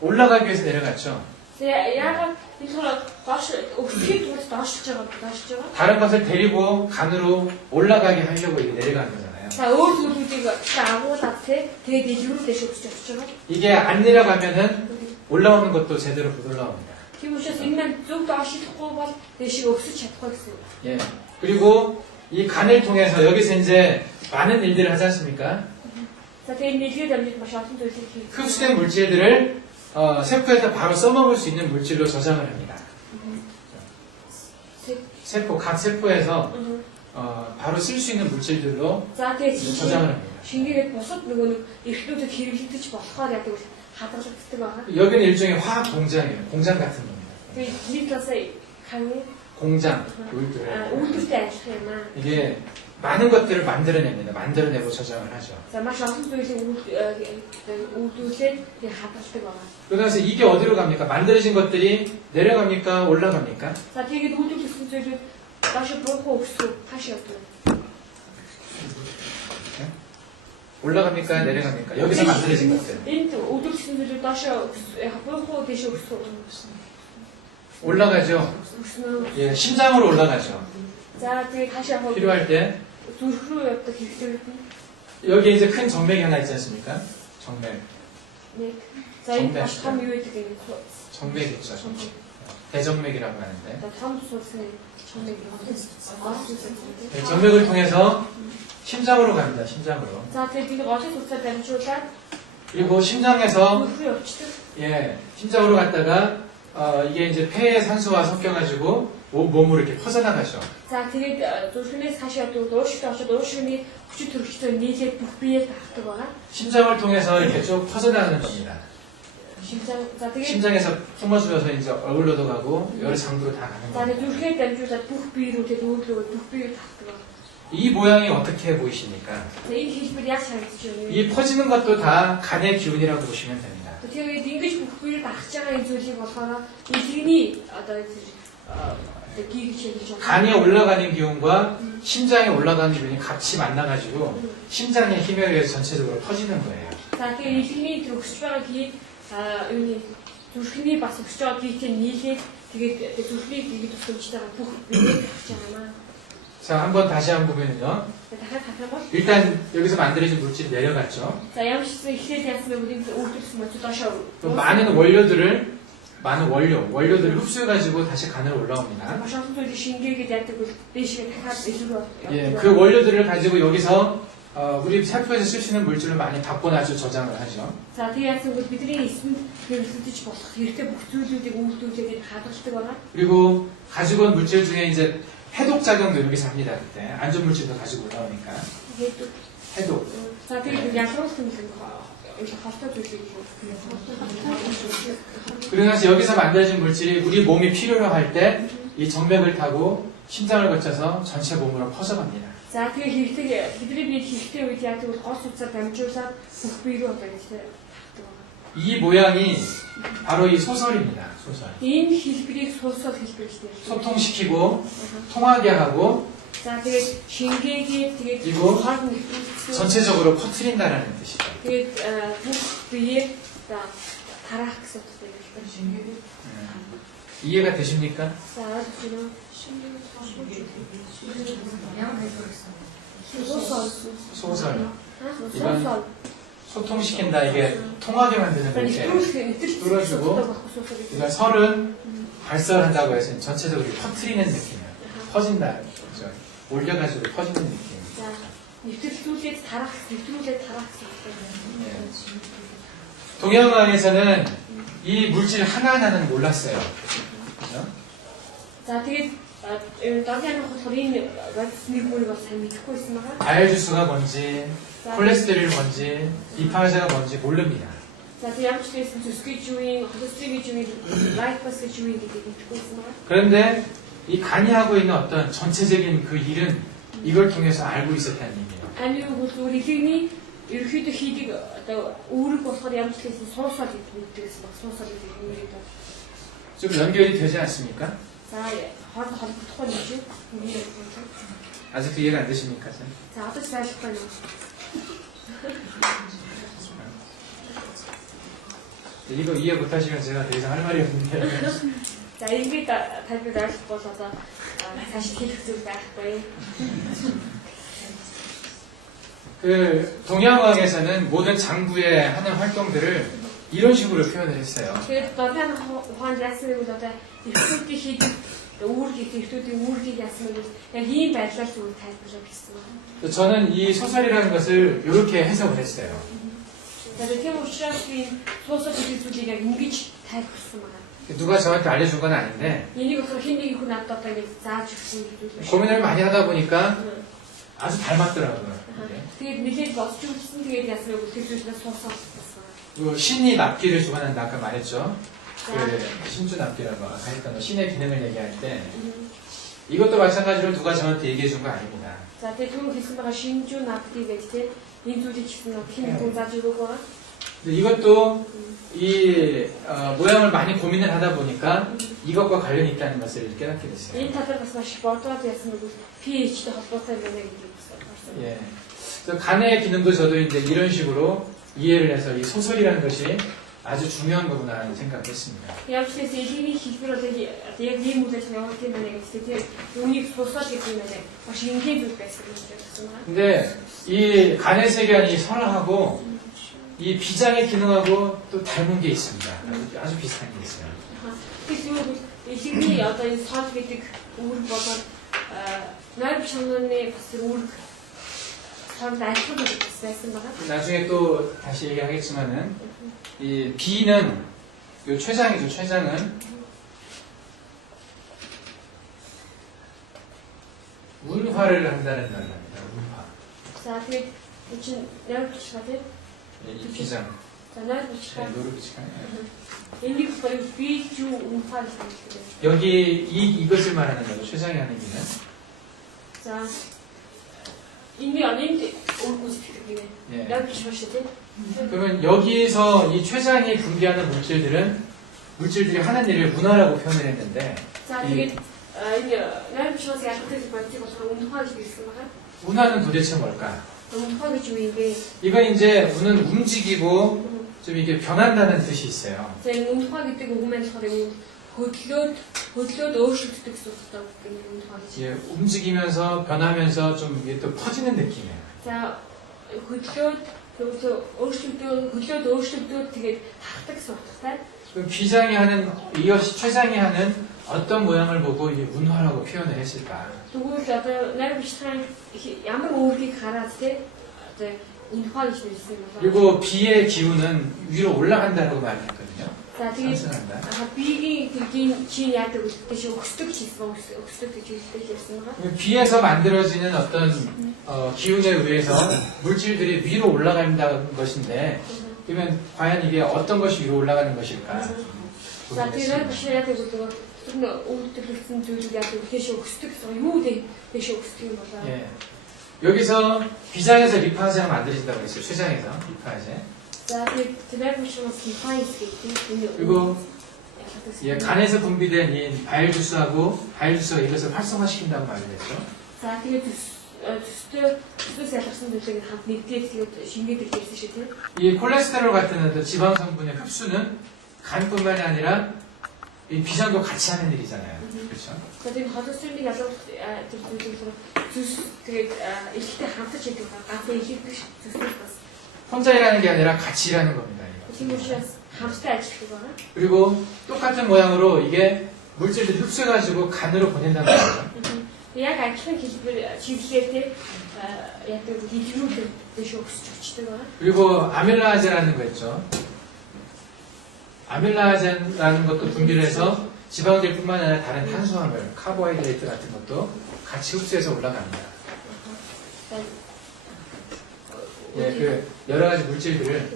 올라가기 위해서 내려갔죠. Тэгээ яагаад энэ болохоор доош өгсөхийн тулд доошж байгаа. 다른 것을 데리고 간으로 올라가게 하려고 이게 내려가는 거잖아요. За өөр зүйлүүдийг агуулад тэгээд дэлгэрүүлж өгсөж очиж байгаа. 이게 안 내려가면은 올라오는 것도 제대로 못 올라옵니다. Тийм учраас энэ маань зөв доошихгүй бол дэшиг өгсөж чадахгүй гэсэн. 예. 그리고 이 간을 통해서 여기서 이제 많은 일들을 하지 않습니까? За тэгээд нэлээд амьд маш олон зүйлийг хийх. 흡수된 물질들을 세포에서 바로 써먹을 수 있는 물질로 저장을 합니다. 세포, 각 세포에서 바로 쓸 수 있는 물질들로 За тэгээд 저장을 합니다. шингээгээд бусад нөгөө нэг эрхлүүдэд хэрэглэгдэж болохоор яг л хадгалагддаг байгаа. 여기는 일종의 화학 공장이에요. 공장 같은 겁니다. Тэгээд нэг талаасаа хань 공장, үйлдвэр. үйлдвэртэй ажиллах юм аа. 이게 많은 것들을 만들어냅니다. 만들어내고 저장을 하죠. За маш олон зүйлийг үйлдвэрлээд тэгээд хадгалдаг байгаа. 그래서 이게 어디로 갑니까? 만들어진 것들이 내려갑니까? 올라갑니까? За тэгээд үйлдвэрлсэн зүйлүүд доошо буухаа өсөв хаашаа явдаг. 올라갑니까? 내려갑니까? 여기서 만들어진 것들. Энд үйлдвэрлсэн зүйлүүд доошо буухаа дэше өсөв. 올라가죠. Өснөө. 예, 심장으로 올라가죠. За тэгээд хаашаа явах 필요할 때 зүрх рүү явдаг хэрэгтэйүүд нь 여기 이제 큰 정맥이 하나 있지 않습니까? 정맥. нэг. За энэ бас том юу гэдэг юм бэ? 정맥 있죠. 정맥. 대정맥이라고 하는데. Одоо том суусны чамыг 네, 정맥을 통해서 심장으로 갑니다. 심장으로. За тэгээд энэ голын судасаар дамжуулаад 그리고 심장에서 зүрх рүү явчихдаг. 예, 심장으로 갔다가 이게 이제 폐에 산소가 섞여가지고 몸으로 이렇게 퍼져나가죠. За тэгээд зүрхнээс хашаа дуушигт очоод уушигны хүчит төрөлхтөө нийлээд бүх биеэр тавдаг байгаа. 심장을 통해서 이렇게 쭉 퍼져나가는 겁니다. 심장 за тэгээд 심장에서 품어주어서 이제 얼굴로도 가고 여러 장부로 다 가는 за 겁니다. зүрхээр дамжуулаад бүх бие рүүгээ дүүрлөө бүх биеэр тавдаг байгаа. 이 모양이 어떻게 보이십니까? За энэ хэлбэр яаж харагдаж байна вэ? 이 퍼지는 것도 다 간의 기운이라고 보시면 됩니다. Тэгээд ингэж бүх биеэр дагч байгаа энэ зүйлийг болохоор илгэний одоо гигч хэлж байгаа. 간이 올라가는 기운과 심장에 올라가는 기운이 같이 만나가지고 심장의 힘에 의해서 전체적으로 퍼지는 거예요. За тэгээд илгэний тэр өсөж байгаа гийг юуны зүрхний бас өсөж байгаа гигтэй нийлээд тэгээд зүрхний гиг тусламжтайгаа бүх биеэр дагч байгаа юм. 자, 한번 다시 한번 보면요. дахиад хатамал. 일단 여기서 만들어진 물질이 내려갔죠. За ямар ч гэсэн эхлээд яасан бэ гэдэг нь өөртөлсөн мөч доошоо. 또 많은 원료들을 흡수해가지고 다시 간으로 올라옵니다. Маш олон зүйлийг шингээгээд яадаг бол дээшгээ дахиад илүү. 예, 그 원료들을 가지고 여기서 우리 세포에서 쓸 수 있는 물질을 많이 바꿔놔서 저장을 하죠. За тэг яасан бол бидний эсэнд хэрэглэж болох хэрэгтэй бүх зүйлүүдийг үйлдүүлээд хадгалдаг байна. 그리고 가지고 온 물질 중에 이제 해독 작용도 여기서 합니다. 그때 안전 물질도 가지고 올라오니까 Тэгээд 해독. за тэгээд ялгуулсан юм энэ хавтаа зүйлийг 그러면서 여기서 만들어진 물질이 우리 몸이 필요로 할 때 이 정맥을 타고 심장을 거쳐서 전체 몸으로 퍼져갑니다. За тэгээд хэрэгтэй бидний бие хэрэгтэй үед яадаг бол гол судсаар дамжуулаад бүх бие рүү одоо ингэж 이 모양이 바로 이 소설입니다. 소설. энэ хэлбэрийг суулсаад хэлбэр гэж нэр. 소통시키고 통하게 하고 За тэгээд шингээгээд тэгээд 그리고 хаад нэгтгэсэн. 전체적으로 퍼뜨린다라는 뜻이죠. Тэгээд бүх биеэр тараах гэсэн утгатай юм байна. 이해가 되십니까? За ойлгож 소설. 소설. 소통시킨다. 이게 통하게 만드는 거 이렇게 뚫어주고 이건 설은 발설한다고 해서 전체적으로 퍼뜨리는 느낌이에요. 퍼진다. 그렇죠? 올려가지고 퍼지는 느낌. За нэвтрүүлээд тараах, нэвтрүүлээд тараах гэсэн. 예. 동양왕에서는 이 물질 하나하나는 몰랐어요. 그렇죠? За тэгээд дагяаны болохоор энэ вакцины нэг бол сайн мэдэхгүйсэн байгаа. 알주수가 뭔지, 콜레스테롤이 뭔지, 비파자가 뭔지 모릅니다. За тэгээд ямар ч байсан зүсгэж юу юм, холестерол гэж юу юм, лайпас гэж юу юм гэдэг мэдэхгүйсэн байгаа. 그런데 이 간이 하고 있는 어떤 전체적인 그 일은 이걸 통해서 알고 있었다는 얘기예요. Ани бол зүгээр илгэний ерөөхдөө хийдэг одоо үүрэг болохоор ямар ч байсан суусаад мэддэгсэн баг, суусаад гэдэг юм уу. 좀 연결이 되지 않습니까? За хооронд холбогдохгүй юм чи. 아직도 이해가 안 되십니까? 선? За одоо сайжрахгүй юм. 이거 이해 못하시면 제가 더 이상 할 말이 없는데. За ингээд тайлбар ойлгохгүй бол одоо цааш хэлэх зүйл байхгүй. 그 동양왕에서는 모든 장부에 하는 활동들을 이런 식으로 표현을 했어요. Тэгээд додны ухаанд яасан гэвэл одоо эрхтүүдийн хийдэг үүргийг эрхтүүдийн үүргийг яасан гэвэл яг ийм байдлаар зүгээр тайлбарлаж гэсэн байна. 저는 이 소설이라는 것을 이렇게 해석을 했어요. За тийм учраас би суусаад гэдэг зүйлийг яг ингэж тайлбарласан байна. 누가 저한테 알려준 건 아닌데 Энийг болохоор хин нэг хүн надад одоо ингэж зааж өгсөн гэдэг. 고민을 많이 하다 보니까 아주 닮았더라고요. Тэгээд нэлээд босч үзсэн тэгээд яасан гэвэл тэр зүйлээс суусаад болсон. 그 신이 납기를 주관한다 아까 말했죠. 그 신주 납기라고 아까 했던 거 신의 기능을 얘기할 때 이것도 마찬가지로 누가 저한테 얘기해 준 거 아닙니다. За тэгээд түрүү хэлсэн байгаа шинжүү навти гэж тийм энэ зүйлийг хэлсэн нь хин хүн зааж өгөөг байгаа. 근데 이것도 이 모양을 많이 고민을 하다 보니까 이것과 관련이 있다는 것을 깨닫게 됐어요. Энэ талаар бас маш бодоод яасан гэвэл pH-тэй холбоотой байна гэдэг байна. 예. 그래서 간의 기능도 저도 이제 이런 식으로 이해를 해서 이 소설이라는 것이 아주 중요한 거구나 하는 생각을 했습니다. Ямар ч гэсэн элийн хэлбэр бол яг ийм үйл ажиллагаа явуулдаг юм байна гэж тийм үүнийг суусаад гэдэг юм байна. Маш энгийн зүйл байсан гэж байна. 근데 이 간의 세계관이 설하고 이 비장의 기능하고 또 닮은 게 있습니다. 아주 비슷한 게 있어요. Тэгэхээр элийн одоо энэ сол гэдэг үүрэг болоод нойр чанарын бас үүрэг санд альхам гэдэг байсан байгаа. 나중에 또 다시 얘기하겠지만은 이 비는 요 췌장이죠. 췌장은 운화를 한다는 단어입니다. 운화. За тэгээд чин яг бичгаа тийм. 이 비장. За яг бичгаа. 노루 비장. Энийг болохоор би юу унфаа гэж хэлдэг. 여기 이것을 말하는 거죠. 최장이 하는 일은. За энэ анид өөргүйс гэдэг 예. юм. Яг бичгаа шүү тийм. 그러면 여기서 이 췌장이 분비하는 물질들이 하는 일을 운화라고 표현을 했는데 За тэгээд энэ яг бичгаас ялгдаг бодгийг болохоор унфаа гэж хэлсэн байна. 운화는 도대체 뭘까? унфаа гэж юу юм бэ? 이건 이제 운은 움직이고 좀 이게 변한다는 뜻이 있어요. За энэ унфаа гэдэг үг маань болохоор юм хөдлөөд өөрчлөгддөг гэсэн үг гэдэг юм унфаа гэж. 예, 움직이면서 변하면서 좀 이게 또 퍼지는 느낌이에요. За хөдлөөд өөрчлөгдөөд тэгээд хахдаг гэсэн утгатай. 그럼 비장이 하는 이것이 췌장이 하는 어떤 모양을 보고 이게 운화라고 표현을 했을까? Тэгвэл одоо нарийн бичгийн ямар өөрийг хараад те одоо унфаа гэж хэлсэн юм байна. 그리고 비의 기운은 위로 올라간다고 말했거든요. За тэгээд 상승한다. биегийн тэргийн чин яадаг үлддэг шиг өсдөг ч гэсэн өсдөг гэж хэлсэн байгаа. 비에서 만들어지는 어떤 기운에 의해서 물질들이 위로 올라간다는 것인데 그러면 과연 이게 어떤 것이 위로 올라가는 것일까? За тэгээд биш яадаг үлддэг тэр өвдөлтсөн зүйлүүд яадаг тийш өсдөг гэсэн юу дээ тийш өсдөг юм болоо. 예. 여기서 비장에서 리파제가 만들어진다고 했어요. 췌장에서 리파제. За тэгээд тэр бичгээс файс гэдэг 그리고 예, 간에서 분비된 이 바일주스하고 바일주스가 이것을 활성화시킨다고 말을 했죠. За тэгээд төсөөс ялгарсан зүйлийг хамт нэгдээд тэгээд шингээд ирсэн шүү тийм. 이 콜레스테롤 같은 어떤 지방 성분의 흡수는 간뿐만이 아니라 이 비장도 같이 하는 일이잖아요. 그렇죠? Тэгээд холестеролыг ялгах тэр зүйлийг зүс тэгээд ихтэй хамтарч хийдэг гафе хийдэг зүсээс бас. 혼자 일하는 게 아니라 같이 일하는 겁니다. 이거. Тийм учраас хамттай ажилладаг байна. 그리고 똑같은 모양으로 이게 물질들이 흡수해가지고 간으로 보낸다는 거죠. Яг ажлын хэлбэр чиглэлээр тийм яадаг хэлбэрүүд дэш өгсөж өчтдөг байна. 그리고 아밀라아제라는 거 있죠. 아밀라아제라는 것도 분비를 해서 지방들뿐만 아니라 다른 탄수화물, 카보하이드레이트 같은 것도 같이 흡수해서 올라갑니다. 예, 그 여러 가지 물질들을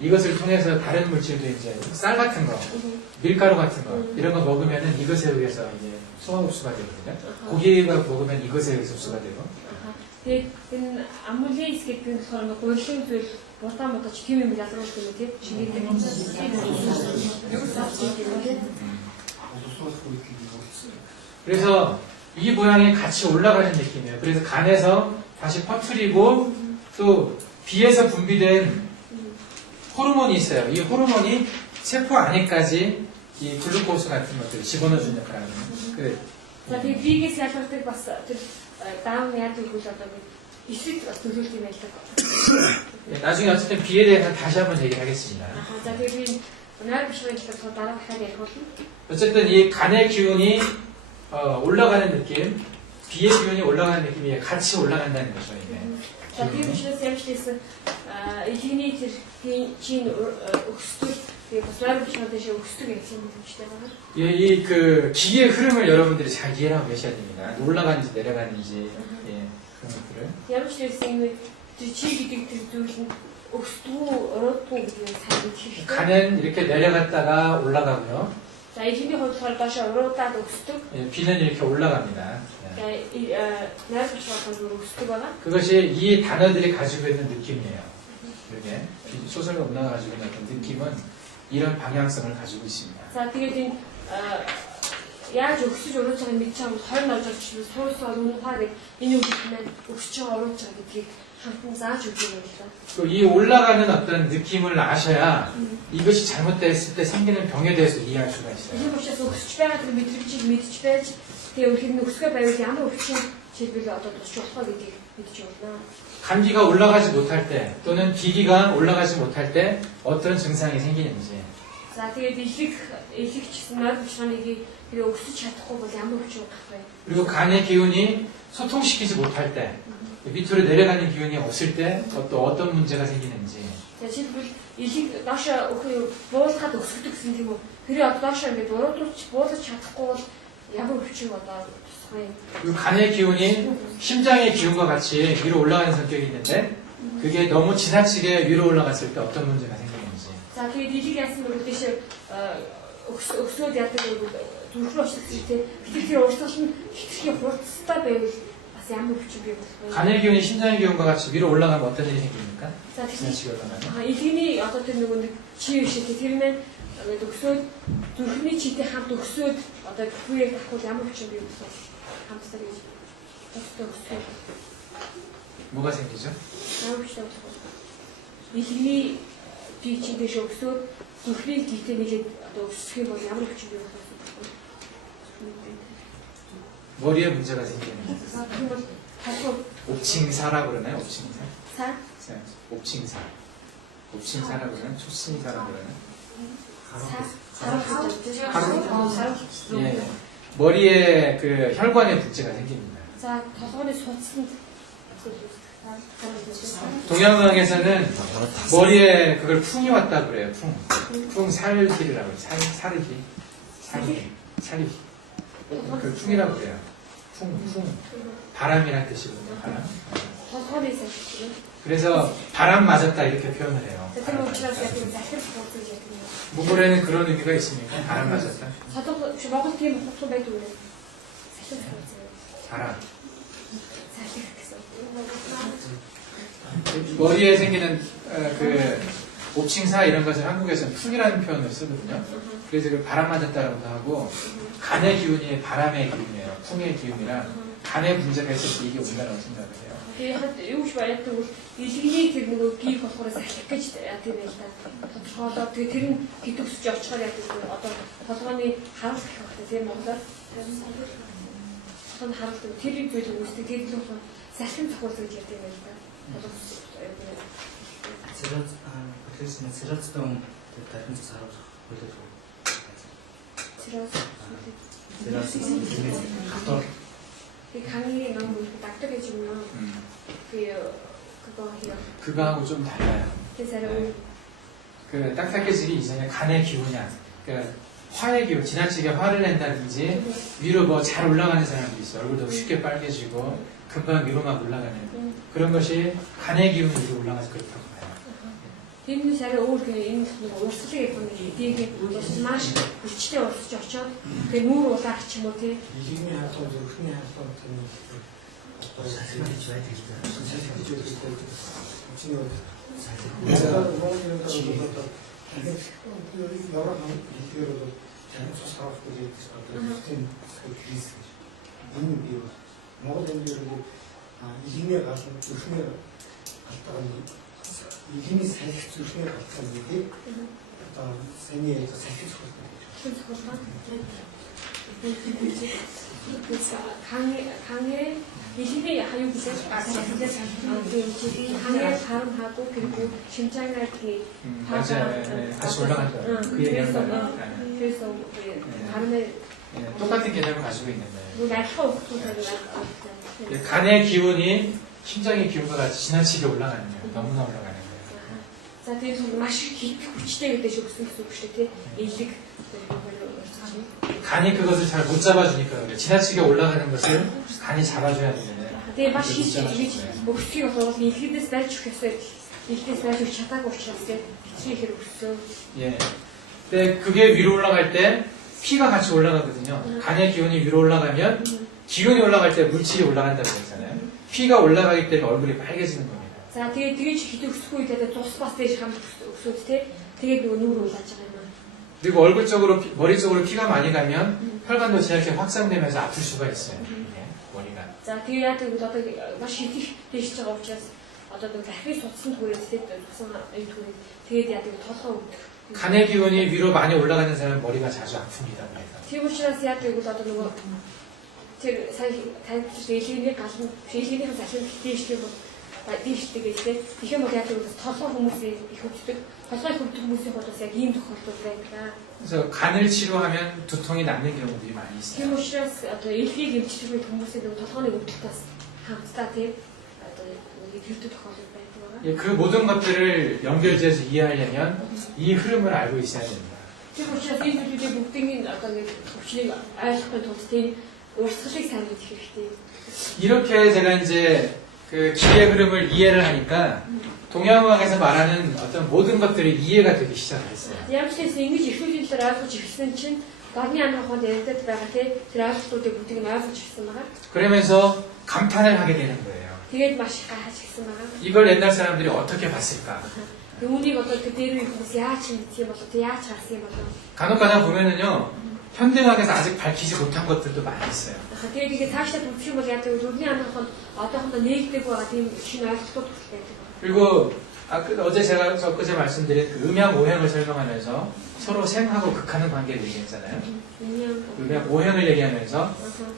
이것을 통해서 다른 물질도 이제 쌀 같은 거, 밀가루 같은 거 이런 거 먹으면은 이것에 의해서 이제 소화 흡수가 되거든요. 고기가 먹으면 이것에 의해서 흡수가 되고. Тэгээд энэ амулис гэдэг нь болохоор гурилын зүйл бутаа модоч тийм юм ялгаруулдаг юм тийм шингээдэг. 그래서 이 모양이 같이 올라가는 느낌이에요. 그래서 간에서 다시 퍼뜨리고 또 비에서 분비된 호르몬이 있어요. 이 호르몬이 세포 안에까지 이 글루코스 같은 것들을 집어넣어주는 역할을 하거든요. За тэгээд бигээс ялгардаг бас тэр даун яадаг үйл одоо эсрэг бас төлөвлөлт юм байдаг. 나중에 어쨌든 비에 대해서 다시 한번 얘기하겠습니다. За тэгээд би нар бичгийн хэлбэр дараа дахиад ярих болно. 어쨌든 이 간의 기운이 올라가는 느낌, 비의 기운이 올라가는 느낌이 같이 올라간다는 거죠. 이게. За тийм учраас ямар ч гэсэн эхний тэр чин өсдөг тэгээд бас нар бичгийн дэше өсдөг гэсэн юм хэлжтэй байна. 예, 이 그 기의 흐름을 여러분들이 잘 이해하고 계셔야 됩니다. 올라가는지 내려가는지 예, 그런 것들을. Ямар ч байсан юм тэр чи гэдэг тэр зүйл нь өсдгүү, өрөөдгүү гэдгийг сайн мэдэх хэрэгтэй. 간은 이렇게 내려갔다가 올라가고요. За эхний хувьд болохоор доошоо өрөөдаад өсдөг. 예, 비는 이렇게 올라갑니다. 예. Найз учраас өсдөг байгаа. 그것이 이 단어들이 가지고 있는 느낌이에요. 이렇게 소설가 문화가 가지고 있는 어떤 느낌은 이런 방향성을 가지고 있습니다. За тэгээд энэ яаж өсөж өрөөж байгааг мэдж байгаа бол 20 ножолч суурьсаар үнэхээр энэ үг маань өсөж байгаа өрөөж байгаа гэдгийг хамтан зааж өгөх юм байна. 또 이 올라가는 어떤 느낌을 아셔야 이것이 잘못됐을 때 생기는 병에 대해서 이해할 수가 있어요. Энэ учраас өсөж байгаа тэр мэдрэгчийг мэдж байж тэгээ өөрхөн нь өсгөө байвал ямар өвчин жишээлбэл одоо тусч болох гэдгийг мэдж байна. 감기가 올라가지 못할 때 또는 기기가 올라가지 못할 때 어떤 증상이 생기는지 За тэгээд илэгчсэн нар бичгааныг тэгээ өсөж чадахгүй бол ямар өвчин болох вэ? 그리고 간의 기운이 소통시키지 못할 때 밑으로 내려가는 기운이 없을 때 또 어떤 문제가 생기는지 За жишээлбэл илэг доошоо өхөө буулгаад өсгдөг гэсэн тийм үү? Тэр одоо доошоо ингээд уруудуулж буулж чадахгүй бол ямар өвчин одоо тусгай. 그 간의 기운이 심장의 기운과 같이 위로 올라가는 성격이 있는데 그게 너무 지나치게 위로 올라갔을 때 어떤 문제가 생기는지. За тэгээд илийг яасан бол дэше өксөд яадаг зүрхрөө очсон тийм бид тэр урсгал нь хитрхи хурцтай байвал бас ямар өвчин бий болох вэ? 간의 기운이 심장의 기운과 같이 위로 올라가면 어떤 일이 생깁니까? За тэгэхээр 지나치게 올라가면. илгээний одоо тэр нөгөө нэг чи шиг тэр мэн өксөд зүрхний читэй хамт өксөд одоо бүхнийг тахвал ямар өвчин бий болох вэ? Хамтдаа гэж тустай өксөд 뭐가 생기죠? ямар өвчин болох вэ? Илгээний би чиндээ өксөд зүрхний читэй нэгээд одоо өсөх юм бол ямар өвчин бий болох вэ? 머리에 문제가 생기는 거죠. 아, 그걸 가지고 옵칭사라고 그러나요? 옵칭사? 사? 옵칭사. 옵칭사라고 그러나요? 초신사라고 그러나요? 예. 머리에 그 혈관에 문제가 생깁니다. 자, 더선에 소친. 동양의학에서는 머리에 그걸 풍이 왔다 그래요. 풍 살기라고 해요. 살기. 그 풍이라고 그래요. 풍. 바람이란 뜻이거든요. 바람. 더선에 있었지. 그래서 바람 맞았다 이렇게 표현을 해요. 몽골에는 그런 의미가 있습니까? 바람 맞았다. 바람. 머리에 생기는 그 옵칭사 이런 것을 한국에서는 풍이라는 표현을 쓰거든요. 그래서 그 바람 맞았다라고도 하고 간의 기운이 바람의 기운이에요. 풍의 기운이라 간에 문제가 있을 때 이게 온다라고 생각을 해요. юу ч баяртай бол илгэний тэр нөгөө гих болохоос ахих гэж тийм байл та. Тодорхойлоо тэр нь хитвсж очихоор яг тийм одоо толгойн хаалт гэх багтай тийм Монголоор толгойн хаалт тэр зүйл үүсдэг тэр л салхин цохол гэж ярьдаг юм байна та. Циррозтой хүн тархин цус харуулах хөлөг. Цирроз. 그 강의 너무 낙득해 주면 그거 해요. 그거하고 좀 달라요. 계산을 그 딱딱해지기 이전에 간의 기운이 그 화의 기운, 지나치게 화를 낸다든지 위로 뭐 잘 올라가는 사람도 있어요. 얼굴도 쉽게 빨개지고 금방 위로만 올라가는 그런 것이 간의 기운이 위로 올라가서 그렇다고 봐요. энэ сарай өөр энэ урсгалыг яг нэг эдийг маш хүчтэй урсж очоод тэгээ нүүр улаах ч юм уу тий. Илгний хаалт зүрхний хаалт гэдэг нь одоо 살짝 гэж байдаг л да. салхиж үздэг. Чиний Европ хэлээр бол танил цус харуулах гэж одоо тийм кризис гэж. Энэ бий бол Монгол хэлээр бол илгний хаалт зүрхний халтаа илгний салхи зүрхний халтаа гэдэг одоо саний салхи цохолтой. 강의 일일이 하유 기세 강의 발음하고 그리고 심장을 이렇게 맞아요. 같이 올라간다. 그 얘기하는 거예요. 그래서 발음에 똑같은 개념을 가지고 있는 거예요. 뭐 날카로운 간의 기운이 심장의 기운과 같이 지나치게 올라가는 거예요. 너무나 올라가는 거예요. За тэгээд маш их хүчтэй гэдэг шиг өссөн гэсэн үг шүү дээ. Илэг 간이 그것을 잘 못 잡아주니까 그래요. 지나치게 올라가는 것을 간이 잡아줘야 되는데. тэгээд маш их ингэж өгсгийг бол илгэдээс байж өгөх ёстой. Илгээс байж өгч чадаагүй учраас хичнээн хэрэг өссөн. 예. 근데 그게 위로 올라갈 때 피가 같이 올라가거든요. 간의 기운이 위로 올라가면 기운이 올라갈 때 물질이 올라간다고 그랬잖아요. 피가 올라가기 때문에 얼굴이 빨개지는 겁니다. За тэгээд тэгэж хит өсөхгүй тэгээд цус бас дээш хамт өсөөд те тэгээд нөгөө нүүр улааж байгаа юм. 그리고 얼굴 쪽으로 머리 쪽으로 피가 많이 가면 혈관도 지나치게 확장되면서 아플 수가 있어요. 머리가. За тэгээд яа гэвэл одоо маш их дээш байгаа учраас одоо нөгөө захирын судсан түрээс те тусан энэ түрээс тэгээд яа гэвэл толгой өвдөх. 간의 기운이 위로 많이 올라가는 사람은 머리가 자주 아픕니다. 그래서. Тийм учраас яа гэвэл одоо нөгөө тэр сая таньж илгэний гал нь илгэнийхэн захирын дээш тийм дээштэйгээ тийм их юм бол яа гэвэл толгой хүмүүсийн их өвддөг. толгой өвдөх хүмүүсийн бол бас яг ийм тохиолдол байдаг. 그래서 간을 치료하면 두통이 낫는 경우들이 많이 있어요. Тийм учраас одоо илгийг эмчилгүй хүмүүсийн нөгөө толгойн өвдөлтөөс хамтдаа тийм одоо hirдэг тохиолдол байдаг. 예, 그 모든 것들을 연결지어서 이해하려면 이 흐름을 알고 있어야 됩니다. Тэр учраас энэ зүйлүүдийг бүгдийн одоо нэг өвчнийг ойлгохын тулд тийм урсгалыг сайн мэдэх хэрэгтэй. 이렇게 제가 이제 그 기의 흐름을 이해를 하니까 동양화학에서 말하는 어떤 모든 것들이 이해가 되기 시작했어요. Ямар ч гэсэн ингэж ихлүүлэн дээр ойлгож ирсэн чинь горны амрахад ярьдаг байгаа тэр ойлголтуудыг бүгдийг нь ойлгож ирсэн байгаа. 그러면서 감탄을 하게 되는 거예요. Тэгээд маш гайхаж ирсэн байгаа. 이걸 옛날 사람들이 어떻게 봤을까? Үүнийг одоо тэр дээр үе хүмүүс яаж мэдэх юм болов? Тэг яаж харсан юм болов? 간혹가다 보면은요, 현대학에서 아직 밝히지 못한 것들도 많이 있어요. Тэгээд 이게 цаашдаа бүгдх юм бол яадаг вэ? өрний амрахад одоохондоо нээгдэг байгаа тийм шинэ ойлголтууд байдаг. 그리고 어제 제가 그제 말씀드린 그 음양 오행을 설명하면서 서로 생하고 극하는 관계를 얘기했잖아요. 음양 오행을 얘기하면서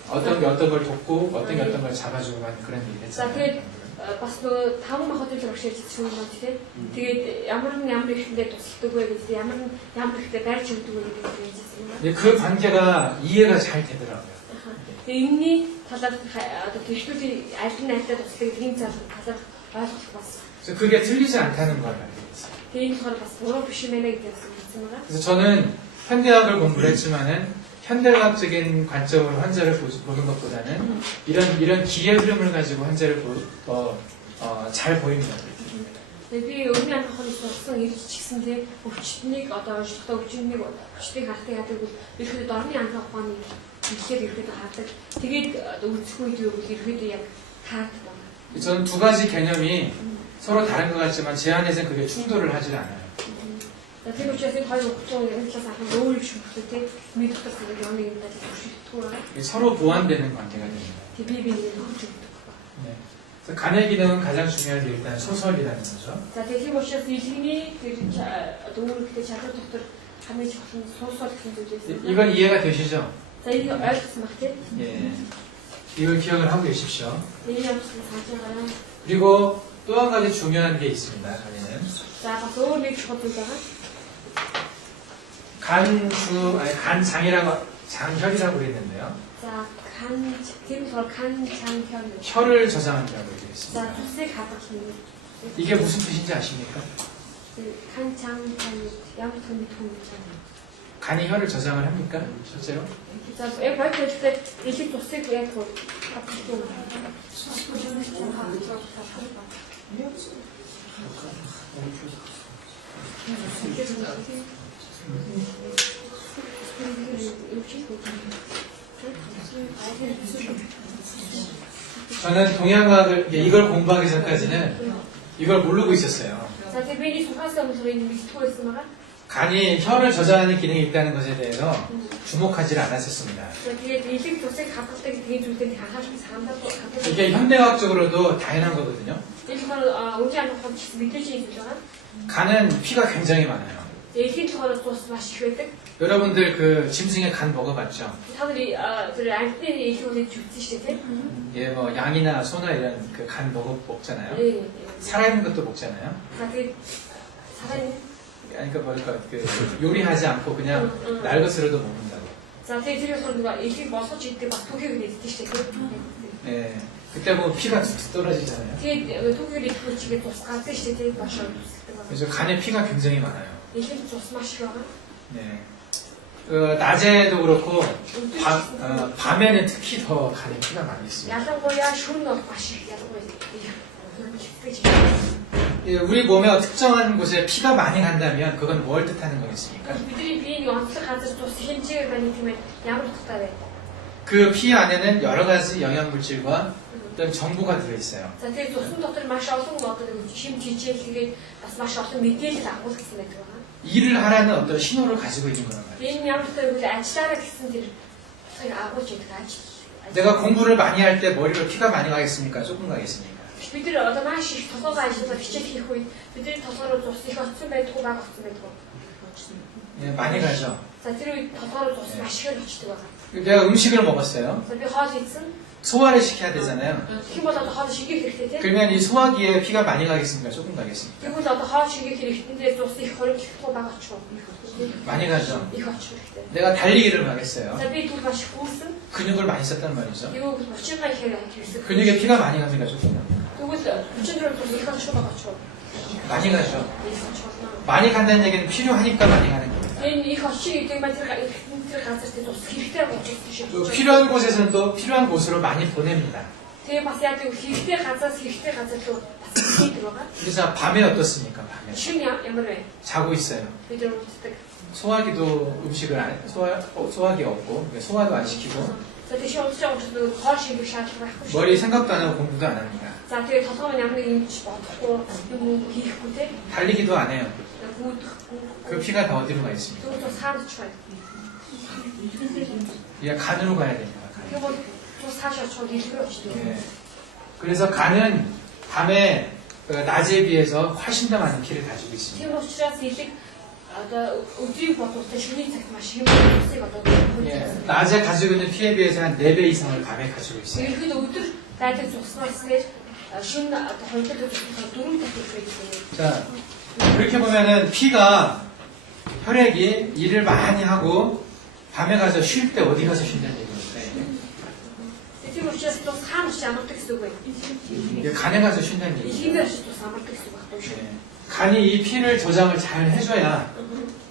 어떤 게 어떤 걸 돕고 어떤 게 어떤 걸 잡아주고 하는 그런 얘기를 За 했잖아요. тэгээд бас нөгөө таван махад л багш ярьсан юм байна тийм. Тэгээд ямар ихэндээ тусалдаг вэ гэдэг ямар ихэндээ байрч өгдөг вэ гэдэг юм ярьсан юм байна. 근데 그 관계가 이해가 잘 되더라고요. Тэгээд энэний талаар одоо төшлүүдийн аль нь альтаа тусалдаг гэдгийг талаар ойлгох бас. 그래서 그게 틀리지 않다는 걸 알게 됐어요. Тэгээд энэ болохоор бас буруу биш юм байна гэдэг хэлсэн байгаа. 그래서 저는 현대학을 공부를 했지만은 현대학적인 관점으로 환자를 보는 것보다는 이런 기의 흐름을 가지고 환자를 잘 보입니다. Тэгээд би өмнө анхны сурсан ирж ч гэсэн тийм өвчтнийг одоо онцлогтой өвчнийг харахтаа яадаг бол ихэд орны анхны ухааны ихээр ихэд хардаг. Тэгээд үзэх үед юу ихэд яг таардаг байна. 저는 두 가지 개념이 서로 다른 것 같지만 제 안에서는 그게 충돌을 하질 않아요. Тэр учраас энэ хоёр өвчтөн энэ талаас ахын өөр юм шиг тийм мэдэх гэсэн юм нэг юм даа шийдтгүүрээ. 이게 서로 보완되는 관계가 됩니다. Тэг би нэг өвчтөн. 네. 그래서 간의 기능은 가장 중요한 게 일단 소설이라는 거죠. За тийм учраас илгэний тэр дүүрэгтэй чадвар дотор хамгийн чухал нь суусал гэсэн зүйлээс. 이건 이해가 되시죠? За энэ ойлгосон баг тийм. 예. 이걸 기억을 하고 계십시오. Энэ юмсан санаж байгаа. 그리고 또 한 가지 중요한 게 있습니다. 간에는 За бас өөр нэг чухал зүйл байгаа. 간장이라고 장혈이라고 그랬는데요. За тийм болохоор 간 혈을 저장한다고 За 얘기했습니다. цусыг хадгалах юм. 이게 무슨 뜻인지 아십니까? 간 ямар хүн мэдгүй юм. 간이 혈을 저장을 합니까? 실제로? За яг байх хэрэгтэй элэг цусыг яг хадгалах юм. 저는 동양과학을 이걸 공부하기 전까지는 이걸 모르고 있었어요. За тийм би сухаас өмнө энэ мэдгүй байсан байгаа. 간이 혈을 저장하는 기능이 있다는 것에 대해서 주목하지 않았었습니다. Тэгээд элэг цусыг хадгалдаг гэдгийг зүйлдээ анхаарсан санагдав. 이게 현대과학적으로도 당연한 거거든요. Энэ болохоор үгүй анхаарсан мэдээж юм байна. 간은 피가 굉장히 많아요. Элэг болохоор цус маш их байдаг. 여러분들 그 짐승의 간 먹어봤죠? Та нарыг тэр амтны элгүүдийг зүтсэн шүү дээ тийм. 예, 뭐 양이나 소나 이런 그 간 먹잖아요. 예. 살아있는 것도 먹잖아요. За тэгээд сарай 그러니까 뭐랄까 그 요리하지 않고 그냥 날것으로도 먹는다고. За тэгээд тэр болохоор нэг элэг болгож идэх бас түүхийг нэгдэж шүү дээ. 예, 그때 보면 피가 툭툭 떨어지잖아요. Тэгээд түүхийг идэх чигээ тусгаардаг шүү дээ. Маш өрсөлдөг байна. 그래서 간에 피가 굉장히 많아요. Элэг цус маш их байгаа. 네. 낮에도 그렇고 밤에는 특히 더 간에 피가 많이 있습니다. Ялангуяа шөнө бол маш их ялангуяа. 예, 우리 몸에 특정한 곳에 피가 많이 간다면 그건 뭘 뜻하는 거겠습니까? Бидний биеийн онцлог газар цус хэмжээгээр байна гэмээр ямар утгатай вэ? 그 피 안에는 여러 가지 영양 물질과 어떤 정보가 들어있어요. За тэгээд цусны дотор маш олон одоо шим жижиг тэгээд бас маш олон мэдээлэл агуулсан байдаг байна. 일을 하라는 어떤 신호를 가지고 있는 거란 말이에요. Энэ ямар утгатай вэ? Ажиллаараа гэсэн тэр цусыг агуулж идэх ажил. 내가 공부를 많이 할 때 머리로 피가 많이 가겠습니까? 조금 가겠습니까? Бид нар одоо маш их толгойн ажиллагаа хичээл хийх үед бидний толгойроо цус их очсон байдгүй баг очсон байдгүй. 예, 많이 가죠. За тэр үед толгойроо цус маш их очдөг байгаа. 내가 음식을 먹었어요. За би хоол идсэн. 소화를 시켜야 되잖아요. Тэгэх юм бол одоо хоол шигээх хэрэгтэй тийм. 그러면 이 소화기에 피가 많이 가겠습니까? 조금 가겠습니까? Тэгвэл одоо хоол шигээх хэрэгтэндээ цус их хоригдохгүй байгаа ч юм. 많이 가죠. Их очих хэрэгтэй. 내가 달리기를 하겠어요. За би түр маш их үүсэн. 근육을 많이 썼단 말이죠. Юу гэж 30га хэрэгсэн. 근육에 피가 많이 갑니까? 조금 갑니까? Тэгвэл 34 цус их очих байгаа ч юм. 많이 가죠. Ийсэн ч болно. 많이 간다는 얘기는 필요하니까 많이 가는 거예요. Энэ их очиг гэдэг маань тэр газар дээр тус хэрэгтэй болж байгаа 또 шүү. 필요한 곳에서는 또 필요한 곳으로 많이 보냅니다. Тэгээ бас яг хэрэгтэй газраас хэрэгтэй газар руу бас хийдэг байгаа. 그래서 밤에 어떻습니까? 밤에 Шин ямар вэ? 자고 있어요. Бид нар унтдаг. 소화기도 음식을 소화기 없고 소화도 안 시키고 За тийш унтж байгаа хүмүүс хоор шимбэг шаардлага байхгүй шүү. 머리 생각도 안 하고 공부도 안 합니다. За тэгээ толгойн ямар нэг юм ч бодохгүй юм хийхгүй те. 달리기도 안 해요. Гүйдэхгүй. 그 피가 다 어디로 가 있습니까? Тэгвэл тус хааж байна. 이게 간으로 가야 됩니다. 간. Тэгээ бол тус хаашаа чод илгээр очдог. 예. 그래서 간은 밤에 낮에 비해서 훨씬 더 많은 피를 가지고 있습니다. Тийм учраас илэг одоо өдрийг бодвол шөнийн цагт маш их хүмүүсийг одоо 예. 낮에 가지고 있는 피에 비해서 한 4배 이상을 밤에 가지고 있어요. ерөөд өдөр дайдаг цуснаас нэр шөнө одоо хоёрдоо цуснаас 4 дахин байдаг. 자, 그렇게 보면은 피가 혈액이 일을 많이 하고 밤에 가서 쉴 때 어디 가서 쉰다는 얘기입니다. Тийм учраас тус хаана ч амардаг гэсэн үг байна. 이게 간에 가서 쉰다는 얘기예요. Ихэндээ ч тус амардаг гэсэн үг байна шүү. 예. 간이 이 피를 저장을 잘 해줘야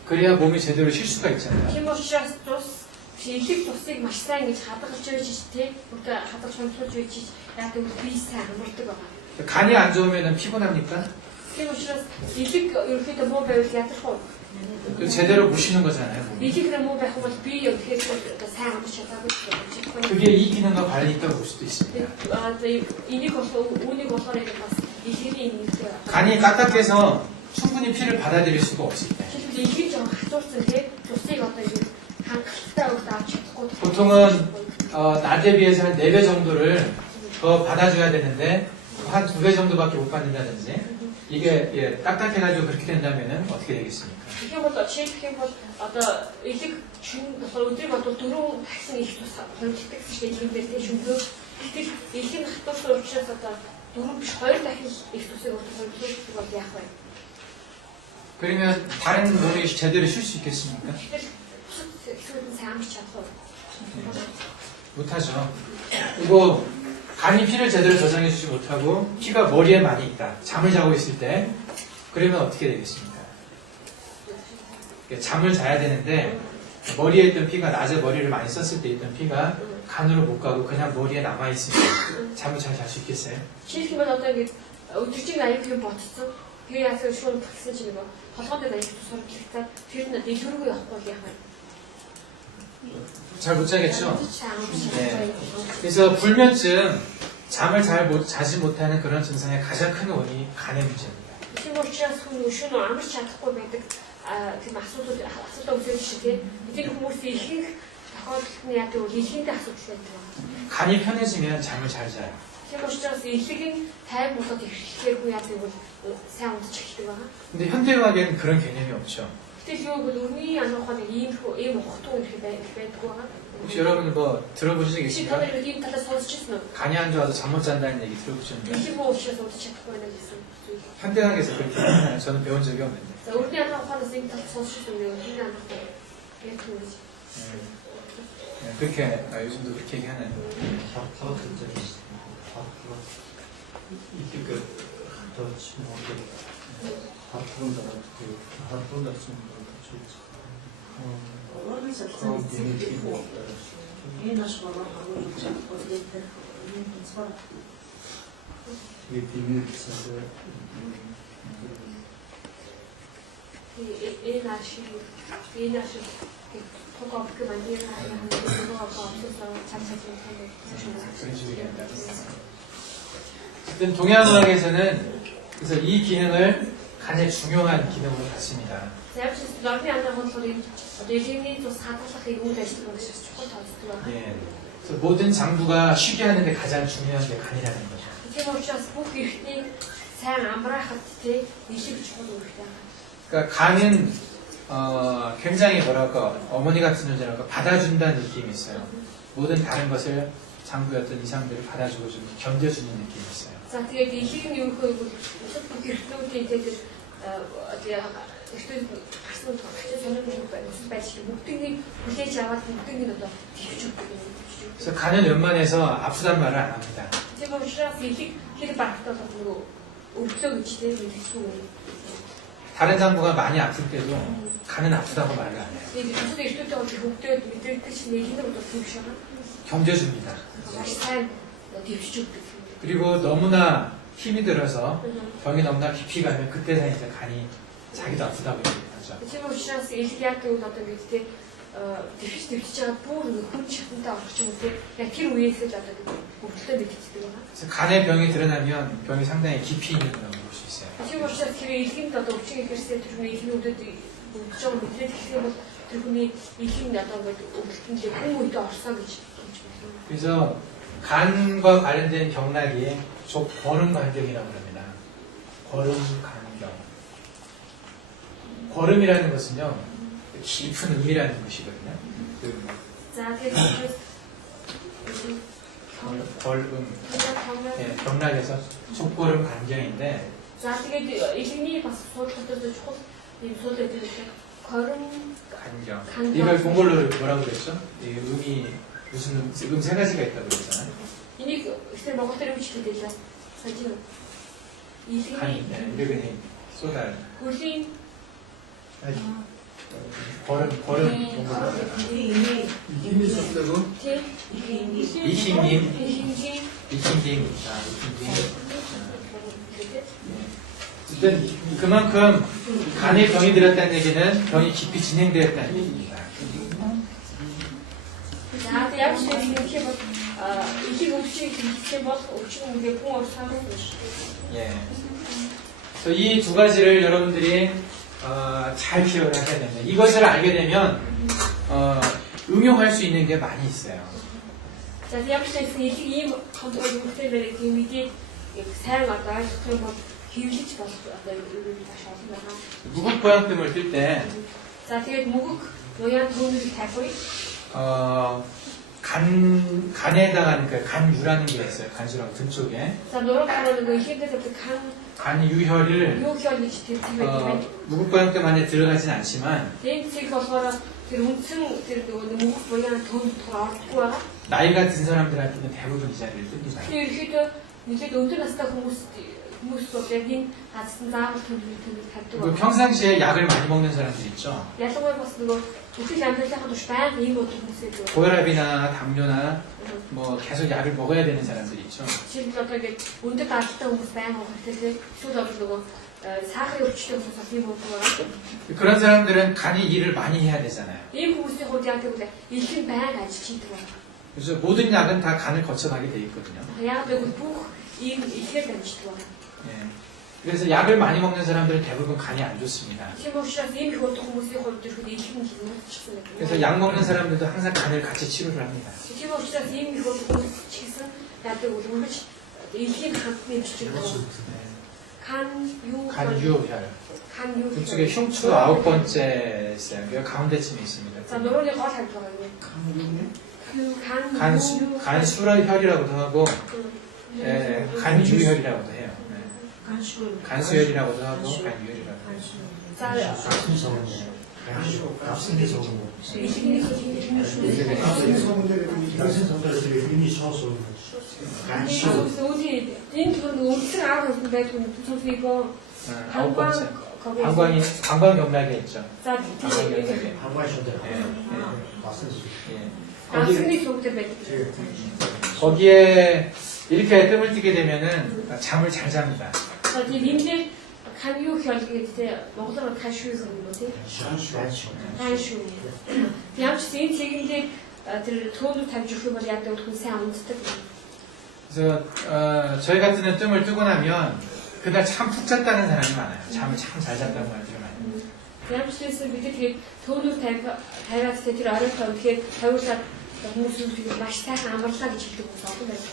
그래야 몸이 제대로 쉴 수가 있잖아요. Тийм учраас тус илэг тусыг маш сайн ингэж хадгалж байж тий. Бүгд хадгалж хөндлөж байж яг гэвэл би сайн амардаг байгаа. 간이 안 좋으면 피곤합니까? Тийм учраас илэг ерөөхдөө муу байвал ядрах уу? 그 제대로 못 쉬는 거잖아요. 몸이. Илэг муу байх бол би ерөөхдөө одоо сайн амарч чадаагүй гэж 그게 이 기능과 관련이 있다고 볼 수도 있습니다. энийг бол үүнийг болохоор яг бас илгэний нэгтэй. 간이 딱딱해서 충분히 피를 받아들일 수가 없을 때 Тэгэхээр илгээж жоон хатуурсан тий. Тусыг одоо ингэ хангалттай өгд авч чадахгүй. 보통은 낮에 비해서 한 4배 정도를 더 받아줘야 되는데 한 2배 정도밖에 못 받는다든지 이게 예, 딱딱해가지고 그렇게 된다면 어떻게 되겠습니까? Тэгэхээр бол жишээлх юм бол одоо илэг шүн болохоор өдрийг бодвол 4 дахин их тус хөндлөдөг гэсэн чинь юм дээр тий шүнлөө. Гэтэл илэг нь хатуурсан учраас одоо 4 биш 2 дахин их тусыг хөндлөдөг бол яах вэ? 그러면 다른 몸이 제대로 쉴 수 있겠습니까? Тэгэхээр бусад зүйлүүд сайн амарч чадах уу? 못하죠. 그리고 간이 피를 제대로 저장해주지 못하고 피가 머리에 많이 있다. 잠을 자고 있을 때 그러면 어떻게 되겠습니까? 잠을 자야 되는데 머리에 있던 피가 낮에 머리를 많이 썼을 때 있던 피가 간으로 못 가고 그냥 머리에 남아있으면 잠을 잘 잘 수 있겠어요? Жишээлх юм бол одоо ингэ өдөржин аяг юм ботсон. Тэгээ яасаа шууд тагсан чинь нөгөө толгойд аяг тусаар гэхдээ тэр нь дэлгүүргүй явахгүй яах вэ? 잘 못 자겠죠? 네. 그래서 불면증, 잠을 잘 자지 못하는 그런 증상의 가장 큰 원인이 간의 문제입니다. Тийм учраас хүн өшөө амарч чадахгүй байдаг тийм асуудал үүсэж шүү дээ. Эдгээр хүмүүсийн ихэнх тохиолдолд нь яг л илгэндээ асуудал байдаг. 간이 편해지면 잠을 잘 자요. Тийм учраас илэг нь тайван болоод ирэхээр хүн яг л сайн унтж эхэлдэг байгаа. 근데 현대의학에는 그런 개념이 없죠. Гэтэл юу бол өрний анхаад ийм ухтуу юм байдаг байгаа. 혹시 여러분 뭐 Чи 들어보시겠습니까? та нар ийм талаас сонсчихсон уу? 간이 안 좋아서 잠 못 잔다는 얘기 들어보셨나요? Илэг муу учраас унтж чадахгүй байна гэсэн зүйл. 현대학에서 그렇게 하나요? 저는 배운 적이 없는데. За өрний анхаас ийм талаас сонсчихсон юм. Өрний анхаа яг тийм гэж. 그렇게 요즘도 그렇게 얘기하나요? Хавтлагад хэлж хавтлага илэг хатууч мөнгө хавтлагын дараа хавтлагын дарсан гэж Энэ ашмаар хавуулж чадахгүй юм цаа. тийм гэсэн Энэ ашиг 토가 그 만들어 하는 거가 없어서 잠시만 그런 식으로 얘기한다. 어쨌든 동양의학에서는 그래서 이 기능을 간의 중요한 기능으로 봤습니다. 제가 넓이 안 나온 소리 레진이 또 사다사기 이용을 하시는 것이 조금 더 있더라고요. 예. 그래서 모든 장부가 쉬게 하는데 가장 중요한 게 간이라는 거죠. Тийм учраас бүх эртний сайн амраахад тий илэг чухал үүрэгтэй. 그러니까 간은 굉장히 뭐랄까 어머니 같은 존재랄까 받아준다는 느낌이 있어요. 모든 다른 것을 장부의 어떤 이상들을 받아주고 좀 견뎌주는 느낌이 있어요. За тэгээд илэг нь юу гэвэл бусад бүх эртнүүдийн тэгээд эртнүүд гарсан тогтолцоо сонирхол байсан байж бүгднийг хүлээж аваад бүгднийг одоо тэгж өгдөг юм. 그래서 간은 웬만해서 아프단 말을 안 합니다. Тийм учраас илэг хэр багтаад нөгөө өвдлөө гэж тийм хэлсэн юм. 다른 장부가 많이 아플 때도 간은 아프다고 말을 안 해요. 이게 주소도 있을 때가 그때 밑에 뜻이 내기는 것도 되시잖아. 견뎌줍니다. 다시 살 뒤집죠. 그리고 너무나 힘이 들어서 병이 너무나 깊이 가면 그때서 이제 간이 자기도 아프다고 얘기하죠. 지금 сейчас если я говорю на том месте дэвчж бүр хүн чатантай орчих юм те яг тэр үеэс л одоо бүгдээ мэдчихдэг байна. 그래서 간의 병이 드러나면 병이 상당히 깊이 있는 거라고 볼 수 있어요. 지금 учраас тэр илгэнд одоо өвчин ихэрсээ тэрний илгэнүүдэд өгч байгаа мэдрээд хэлэх юм бол тэр хүний илгэнд одоо ингээд өвдөлтөндөө хүн үедээ орсон гэж хэлж байна. 그래서 간과 관련된 경락이 족거름간경이라고 합니다. 거름간경. 거름이라는 것은요, 깊은 의미라는 것이거든요. За тэгээд 거름, 예, 경락에서 족거름간경인데, за тэгээд илгэний бас суудлахад чухал юм суулж байдаг 거름 간경. 이걸 몽골로를 뭐라고 그랬죠? 이 음이 무슨 세 가지가 있다고 그랬잖아요. 이nig ихтэй Монгол дээр үчтэй байлаа. Сажин. 간, илгэний 이르그니, 소달. хөрлийн 거름, 몽골로. 이김이 썼다고? тийм 이힘님. 이힘진 이킹딩. 어쨌든 그만큼 간에 병이 들었다는 얘기는 병이 깊이 진행되었다는 얘기입니다. За яг ч нэг бол их өвчин хийх бол өвчин үнгээ хүн орсон юм биш. 예. 그래서 이 두 가지를 여러분들이 잘 기억을 하셔야 됩니다. 이것을 알게 되면 응용할 수 있는 게 많이 있어요. За яг ч нэг ийм контрол үүрэгтэй байдаг юм мэдээ сайн одоо ойлгох юм бол хэвлэж болох одоо юу маш олон байна. 무국 보양뜸을 뜰 때 За тэгээд мөгөг 노란 돈을 타고 간에 해당하는 그 간유라는 게 있어요. 간수라고 등 쪽에 자 노란 거는 그 힘들어서 간 간유혈을 요혈 гэж тэр 무국 보양뜸 안에 들어가진 않지만 энэ цэг болохоор тэр үндсэн тэр мөгөг буян тон ордгүй байгаа. 나이가 든 사람들한테는 대부분 이 자리를 뜹니다. Тэр ихэд нэлээд өндөр настай хүмүүс бол яг энэ хадсан заавал төлөвлөлт тавьдаг. 그 평상시에 약을 많이 먹는 사람들 있죠. ялангуяа бас нөгөө бүхэл амьдралынхаа турш байнга ийм бодлого хүмүүсээ зүгээр. 고혈압이나 당뇨나 뭐 계속 약을 먹어야 되는 사람들 있죠. Жишээлбэл одоо ингээд өндөр даалтай хүмүүс байнга ухалтай тийм эсвэл одоо нөгөө сахарын өвчтөй хүмүүс бас ийм бодлого байгаа. 그런 사람들은 간이 일을 많이 해야 되잖아요. Ийм хүмүүсийн хувьд яг гэвэл илхэн байнга ажиллаж хийдэг байна. 그래서 모든 약은 다 간을 거쳐가게 돼 있거든요. Яг гэвэл бүх ийм илхээр дамждаг байна. 예. 그래서 약을 많이 먹는 사람들은 대부분 간이 안 좋습니다. Тийм учраас ийм их удаа хүмүүсийн хувьд ихэд илхэн хийчихсэн гэдэг. 그래서 약 먹는 사람들도 항상 간을 같이 치료를 합니다. Тийм учраас ийм их удаа хүмүүс ч гэсэн яг гэвэл үргэлж илхэн хамтны бичдэг. 간유혈. 간유. 그쪽에 흉추 9번째 있어요. 여기 가운데쯤에 있습니다. 자, 노론이 거 잘 들어가요. 간수혈이라고도 하고, 예, 간유혈이라고도 해요. 네. 간수혈이라고도 하고, 간유혈이라고도 해요. 자, 값은 적은 거. 어디 인터넷 엄청 알아서 배우는 이거 방광 경락에 있죠. 자, 방광 경락에. 당신이 속대 배우. 거기에 이렇게 뜸을 뜨게 되면은 잠을 잘 잡니다. 자, 이 님들 간유 결국에 이제 먹다가 간슈에서 뭐지? 간슈. 양치 인 책인데 들 돈을 담주고 말 약도 돈 세안 듣다. 그래서 저희 같은 애 뜸을 뜨고 나면 그날 참 푹 잤다는 사람이 많아요. 잠을 참 잘 잤다고 하는 사람이 많아요. 양치에서 밑에 돈을 다이라스 때 알아서 이렇게 배우자 무슨 되게 맛있다 아무렇다 гэж хэлдэг хүмүүс олон байдаг.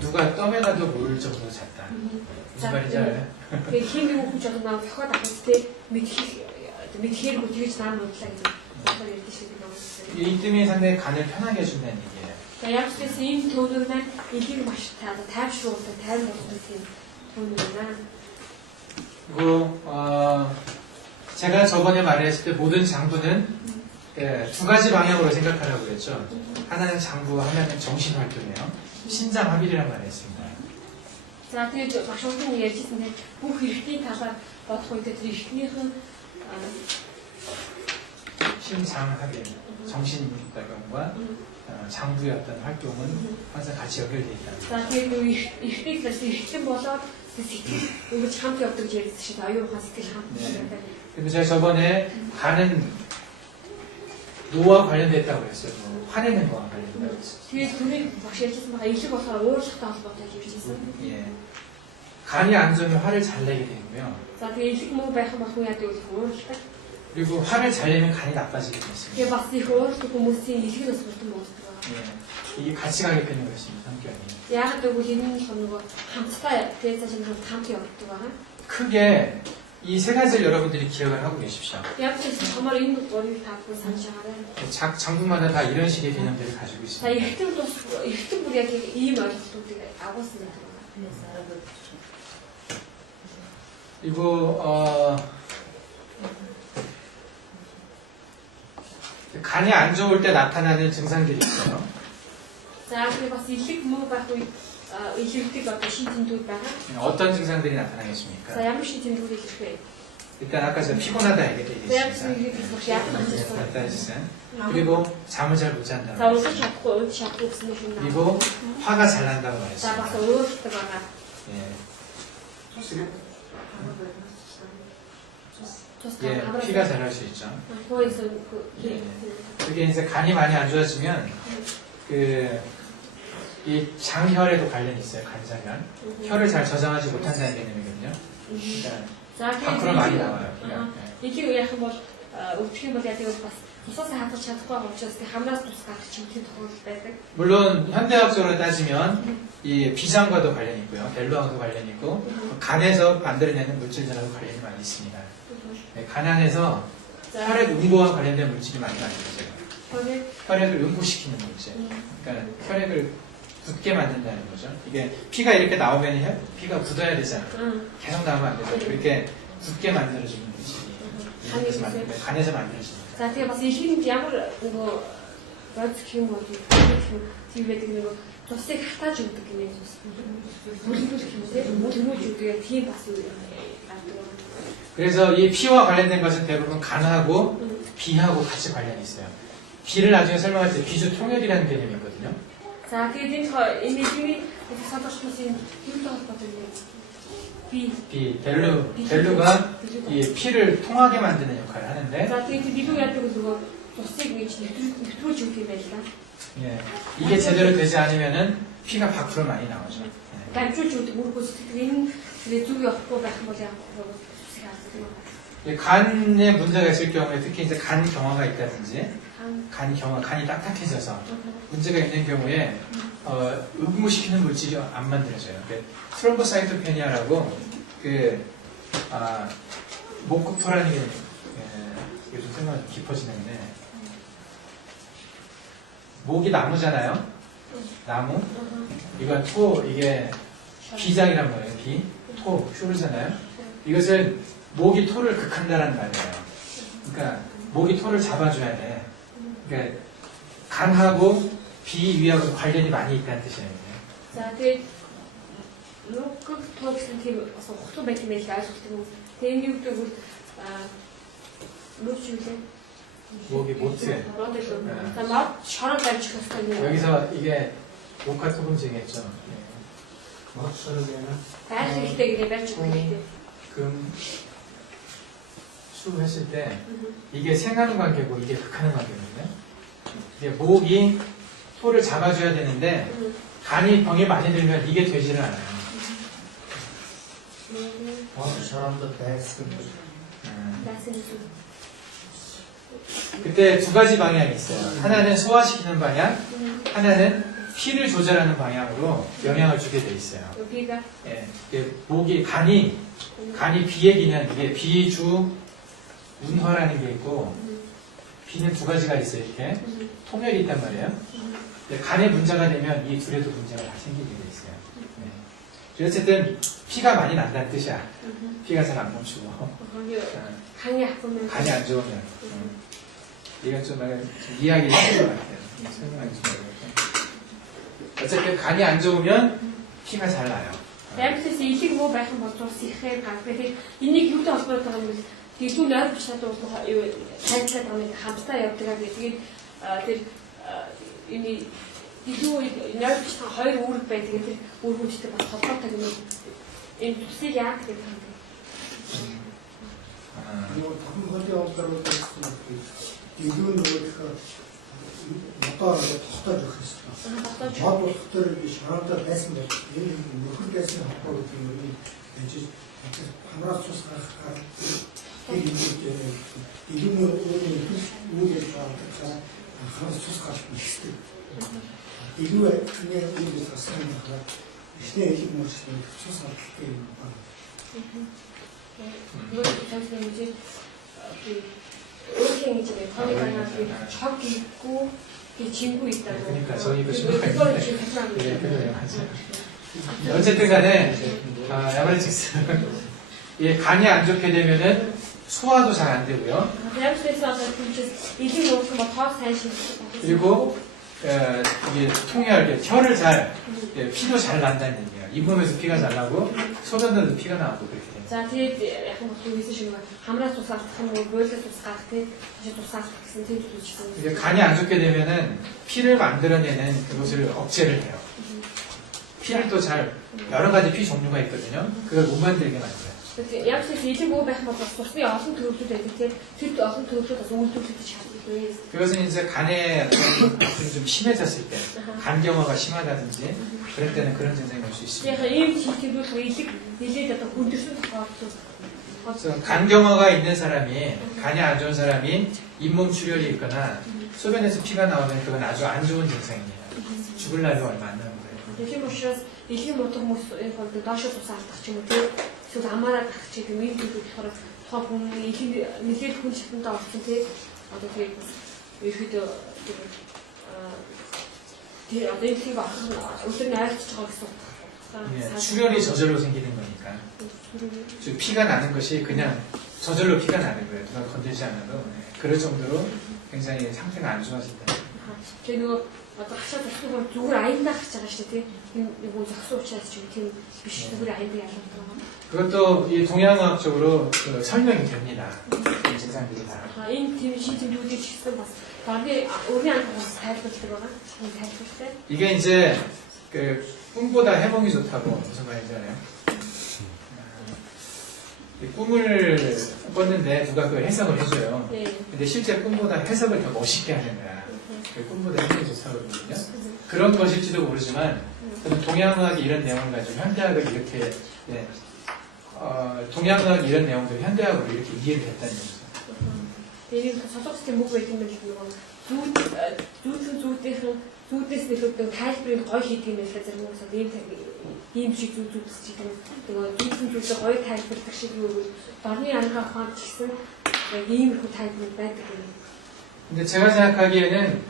누가 떠매가도 모를 정도로 잤다. 무슨 말인지 알아요? Тэгээ хин юу гэж одоо нам зохиод авах те мэдхээргүй тэгж нам бодлаа гэж бодоод ярьдаг шиг байна. 이 뜸이 상당히 간을 편하게 해준다는 얘기예요. За яг ч гэсэн энэ төвлөр маань энийг маш тайвшруулдаг, тайван болгох тийм төвлөр байна. 그리고 제가 저번에 말했을 때 모든 장부는 두 가지 방향으로 생각하라고 그랬죠. 하나는 장부, 하나는 정신활동이에요. 신장합일이라고 말했습니다. За тэгээд маш олон ярьжсэн тийм бүх эртний талаар бодох үед тэр эртнийхэн 심장하게 정신건과 장부의 어떤 활동은 항상 같이 연결되어 있다. За тэгээд эртний талаас эртэн болоод сэтгэл өнгөж хамт явдаг гэж ярьсан шүү дээ. Оюун ухаан сэтгэл хамт явдаг. 그리고 제가 저번에 간은 노와 관련됐다고 그랬어요. 화내는 거와 관련됐다고 그랬어요. Тэгээд түрүүний багш ярьжсэн байгаа элэг болохоор уурлагтай холбоотой гэж ярьжсэн. 예. 간이 안 좋으면 화를 잘 내게 되고요. За тэгээд элэг муу байх юм бол хүн яадаг вэ? Уурлагтай. 그리고 화를 잘 내면 간이 나빠지게 됐습니다. Тэгээд бас их уурлагтай хүмүүсийн элэг нь бас бүрдэн болдог байгаа. 예. 이게 같이 가게 되는 것입니다. 성격이. Яагаад гэвэл энэ нь нөгөө хамтдаа тэгээд цааш нь хамт явдаг байгаа. 크게 이 세 가지를 여러분들이 기억을 하고 계십시오. Яг ч гэсэн хамаар энэ гурыг таагүй санаж байгаарай. 장부마다 다 이런 식의 개념들을 가지고 За 있습니다. эртэн бүр яг ийм ойлголтуудыг агуулсан байдаг байна. 그래서 알아듣죠. 그리고 간이 안 좋을 때 나타나는 증상들이 있어요. За тэгээд бас элэг муу байх үед илэрдэг одоо шин тэмдгүүд байгаа. 어떤 증상들이 За 나타나겠습니까? ямар шин тэмдгүүд илэрх вэ? 일단 아까 제가 피곤하다 За яг 얘기했습니다. зүйл багш яах вэ? 갔다 해주세요. 그리고 잠을 잘 못 За 잔다. уулзах чадахгүй, уулзах чадахгүй гэсэн юм байна. 그리고 화가 잘 난다고 За бас 말했습니다. өөртөө байгаа. 예. Тус 예, хамраа. 피가 자랄 수 있죠. 거기서 그게 이제 간이 많이 안 좋아지면 이 장혈에도 관련이 있어요. 간장혈. 혈을 잘 저장하지 못한다는 개념이거든요. 그러니까 За 밖으로 많이 나와요. 피가. 이게 яах юм бол өвдөх юм бол яг тэгвэл бас тусаас хадгалж чадахгүй байгаа учраас хамраас тус гарах чимтийн тохиолдол байдаг. 물론 현대학적으로 따지면 이 비장과도 관련이 있고요. 벨루하고도 관련이 있고 간에서 만들어내는 물질들하고 관련이 많이 있습니다. 네, 간 안에서 혈액 음보와 관련된 물질이 많이 만들어져요. 혈액을 음보시키는 물질. 그러니까 혈액을 굳게 만든다는 거죠. 이게 피가 이렇게 나오면 피가 굳어야 되잖아요. 계속 나오면 안 되죠. 그렇게 굳게 만들어주는 물질이 간에서 만들어집니다. За тэгээ бас илгэнд ямар нөгөө бодох юм бол тийм байдаг нөгөө тусыг хатааж өгдөг юм юм. Бүлгүүлэх юм тийм бүлгүүлж өгдөг тийм бас гардаг. 그래서 이 피와 관련된 것은 대부분 간하고 비하고 같이 관련이 있어요. 비를 나중에 설명할 때 비주 통혈이라는 개념이 있거든요. За тэгээд энэ бидний 사도시무신 힘도 холбоотой 비 벨루가 이 피를 통하게 만드는 역할을 하는데 За тэгээд билүү яадаг нөгөө тусыг ингэж нэвтрүүлж өгөх юм байл та. 예, 이게 제대로 되지 않으면은 피가 밖으로 많이 나오죠. 예. Дамжуулж өгдөг үргөөс сэтгэл энэ зүг явахгүй байх юм бол яг тусыг алддаг юм. 이 간에 문제가 있을 경우에 특히 이제 간 경화가 있다든지 간이 딱딱해져서 문제가 있는 경우에 음무시키는 물질이 안 만들어져요. 트롬보사이토페니아라고 목구토라는 게 요즘 생각이 좀 깊어지는데 목이 나무잖아요. 나무. 이건 이게 비장이란 말이에요. 토르잖아요. 이것을 목이 토를 극한다는 말이에요. 그러니까 목이 토를 잡아줘야 돼. 그러니까 간하고 비 위하고 관련이 많이 있다는 뜻이에요. За тэгээд nuk төгсөн тийм бас ухтуу байх юм байл ойлгох юм. Тэгээд юу гэдэг бол нүчүүлээ. 목이 못해. За мод шороо барьж өгөх юм. 여기서 이게 목화토금증했죠. Байх хэрэгтэй гэж барьж өгөх хэрэгтэй. 수했을 때 이게 생하는 관계고 이게 극하는 관계거든요. 이게 목이 토를 잡아줘야 되는데 간이 병이 많이 들면 이게 되지를 않아요. 그때 두 가지 방향이 있어요. 하나는 소화시키는 방향, 하나는 피를 조절하는 방향으로 영향을 주게 돼 있어요. 예, 목이 간이 비의 기는 이게 비주 운화라는 게 있고 비는 두 가지가 있어요. 이렇게 통혈이 있단 말이에요. 간에 문제가 되면 이 둘에도 문제가 다 생기게 돼 있어요. 네. 어쨌든 피가 많이 난다는 뜻이야. 피가 잘 안 멈추고 간이 안 좋으면 이건 좀 이야기 힘든 것 같아요. 설명하기 좀 어렵고 어쨌든 간이 안 좋으면 피가 잘 나요. Ямтлаас илэг муу байх юм бол цус ихээр гардаг. Тэгээд энийг юутай холбоотой байгаа юм бэ? Тэгээд түүний ойрч чадвар юу тайлбарлаад байгаа юм хамтдаа явдаг гэх. Тэгээд тэр энэ илүү нойрч та хоёр үүрэг байдаг. Тэр үүргүүдтэй бас холбоотой юм. Энэ цусыг яах гэдэг юм бэ? нөгөө тохиолдлын онцлог гэсэн үг илүү нөгөө одоо тогтоож өгөх хэрэгтэй. Мод болох төр биш хараадаа байсан бол энэ нөхөр байсан холбоо гэдэг юм уу ажиж хамраас цус гаргахаар илүү үүрэг байгаа хамраас цус гарах хэрэгтэй. Илүү энэ үүрэг асуух юм байна. Ихний элэг мөрчлийн цус гаргах юм байна. Нөгөө тавьсан юм чи өөрхийн гэж нэг чог хийхгүй чингүй 있다고. 그러니까 저희도 어쨌든 간에 야마리칙스 예, 간이 안 좋게 되면은 소화도 잘 안 되고요. 그리고 이게 통혈, 혈을 잘 피도 잘 난다는 얘기예요. 잇몸에서 피가 잘 나고 소변도 피가 나고 그렇게 됩니다. За тэгээд яг нь үгүйсэн шиг хамраас тусаах юм уу, бойлоос тусаах тийм тусаах гэсэн тийм зүйлчсэн. 이게 간이 안 좋게 되면은 피를 만들어내는 그것을 억제를 해요. 피를 또 잘 여러 가지 피 종류가 있거든요. 그걸 못 만들게 만들어요. Тэгээд яг л илэг муу байх бол бас тусны олон төрөлүүд байдаг тийм тэр олон төрөлүүд бас үйлдвэрлэж чаддаг. 그것은 이제 간에 아픔이 좀 심해졌을 때, 간경화가 심하다든지 그럴 때는 그런 증상이 올 수 있습니다. Яг ийм чиглэлүүд илэг нэлээд одоо хүндэрсэн тохиолдол. 그래서 간경화가 있는 사람이, 간이 안 좋은 사람이 잇몸 출혈이 있거나 소변에서 피가 나오면 그건 아주 안 좋은 증상입니다. 죽을 날이 얼마 안 남은 거예요. Тийм учраас илэг муудаг хүмүүс энэ бол доошо тусаалдах ч юм уу тийм эсвэл амаараа гах ч юм ийм зүйл болохоор тоо хүн илэг нэлээд хүн шатандаа орсон тийм одоо тэгээд ерөөдөө тэр одоо илэг өдөр нь айлтж байгаа гэсэн үг. 예, 출혈이 저절로 생기는 거니까. 즉 피가 나는 것이 그냥 저절로 피가 나는 거예요. 누가 건들지 않아도. 그럴 정도로 굉장히 상태가 안 좋아진다. Тэгээ нөгөө одоо хашаа тасгүй зүгээр аяндаа гарч байгаа шүү дээ тийм нөгөө зогсоо учраас ч юм тийм биш зүгээр аяндаа ялгдаг байгаа. 그것도 이 동양학적으로 그 설명이 됩니다. 이 증상들이 다. Энэ тийм шийдвэрүүдийг чигсэн бас багы өөрийн анхаас тайлбарладаг байгаа. тайлбартай. 이게 이제 그 꿈보다 해몽이 좋다고 무슨 말인지 알아요? 이 꿈을 꿨는데 누가 그 해석을 해줘요. 네. 근데 실제 꿈보다 해석을 더 멋있게 하는 거야. 그 꿈보다 해몽이 좋다고 그러거든요. 그런 것일지도 모르지만 저는 동양학이 이런 내용을 가지고 현대학을 이렇게 동양학이 이런 내용들을 현대학으로 이렇게 이해를 했다는 얘기죠. Тэгээд сонсогч тийм үг байдаг юм л нөгөө зүүдээс нөлөөдөг тайлбарыг гоё хийдэг юм байна зэрэг хүмүүс ийм шиг зүүдс чиг нөгөө зүүдсэн зүйлээ гоё тайлбардаг шиг юу дорны ангаа ухаанд ч гэсэн ийм их тайлбар байдаг юм. 근데 제가 생각하기에는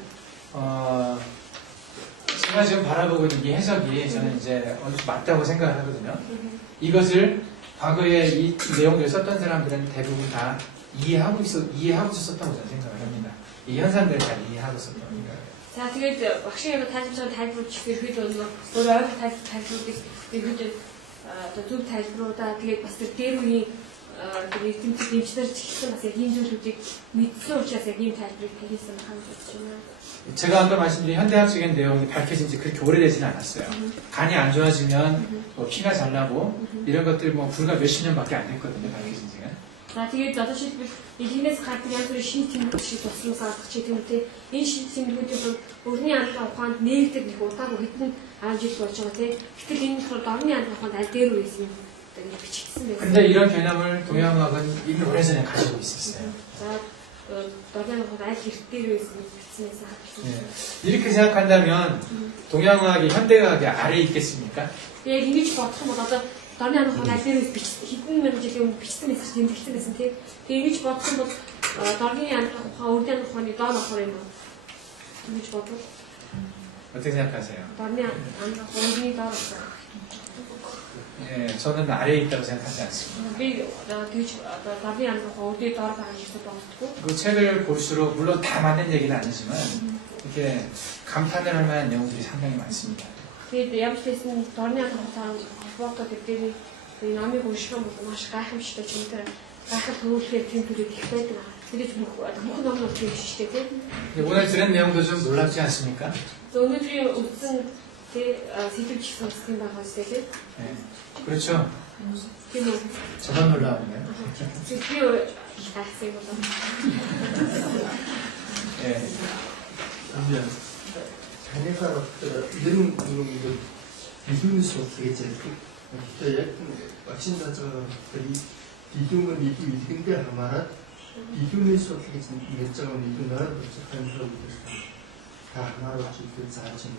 제가 지금 바라보고 있는 이 해석이 저는 이제 어느 정도 맞다고 생각을 하거든요. 이것을 과거에 이 내용들을 썼던 사람들은 대부분 다 이해하고 있었다고 저는 생각을 합니다. 이 현상들을 잘 이해하고 있었다고 생각을 해요. За тэгээд багшийн тайлбарчсан тайлбарч ихэд нөгөө өөр тайлбаруудыг ихэд одоо зөв тайлбаруудаа тэгээд бас тэр дээр үеийн тэгээд тэмцэл дэмжлэр ч гэсэн бас яг ийм зүйлүүдийг мэдсэн учраас яг ийм тайлбарыг хийсэн байна гэж байна. 제가 아까 말씀드린 현대학적인 내용이 밝혀진 지 그렇게 오래되지는 않았어요. 간이 안 좋아지면 뭐 피가 잘 나고 이런 것들 뭐 불과 몇십 년밖에 안 됐거든요. 밝혀진 지가. За тэгээд одоо шийдвэл илгээс гардаг янз бүрийн шинэ тэмдэг шиг туслан саадах ч юм уу те энэ шинэ тэмдгүүдийн хувьд өрний анхаа ухаанд нээлттэй нэг удаагүй хэдэн жил болж байгаа те гэтэл энэ болохоор дорны анхаа ухаанд аль дээр үесэн юм гэдэг бичигдсэн байсан. 근데 이런 개념을 동양학은 이미 오래전에 가지고 있었어요. За дорны анхаа аль хэрэг дээр үесэн бичснээс 예. 이렇게 생각한다면 동양학이 현대학의 아래에 있겠습니까? яг ингэж бодох юм бол одоо дорны анхаа аль дээр үесэн хэдэн мянган жилийн өмнө бичсэн байсан тэмдэглэсэн байсан те тэгээд ингэж бодох юм бол дорны анхаа ухаан өрний анхааны доор болохоор юм ингэж бодвол 어떻게 생각하세요? дорны анхаа өрний доор 예, 저는 아래에 있다고 생각하지 않습니다. би тэгж дорны анхаа өрний доор байгаа гэж боддоггүй. 그 책을 볼수록 물론 다 맞는 얘기는 아니지만 이렇게 감탄을 할 만한 내용들이 상당히 많습니다. Тэгээд ямар ч байсан дорны анхаа фото гэдэг энэ номыг унших юм бол маш гайхамшигтай ч юм тэр гайхал төрүүлэхээр тийм төрөд их байдаг. 그게 бүх ном은 어떻게 주시게 돼? 오늘 들은 내용도 좀 놀랍지 않습니까? 오늘이 무슨 세줄 지선 스킨 나가실 때? 네. 그렇죠. 그리고 저만 놀라운데요. 지금 기다리세요. 네. 그러면 자네가 이런 부분을 비교할 수 없겠지. waksindatsagari 비교는 이기 이긴데 하마라 비교할 수 없겠지. 몇장은 이기나 도착한 그런 것들 다 하나로 지금 자ችን.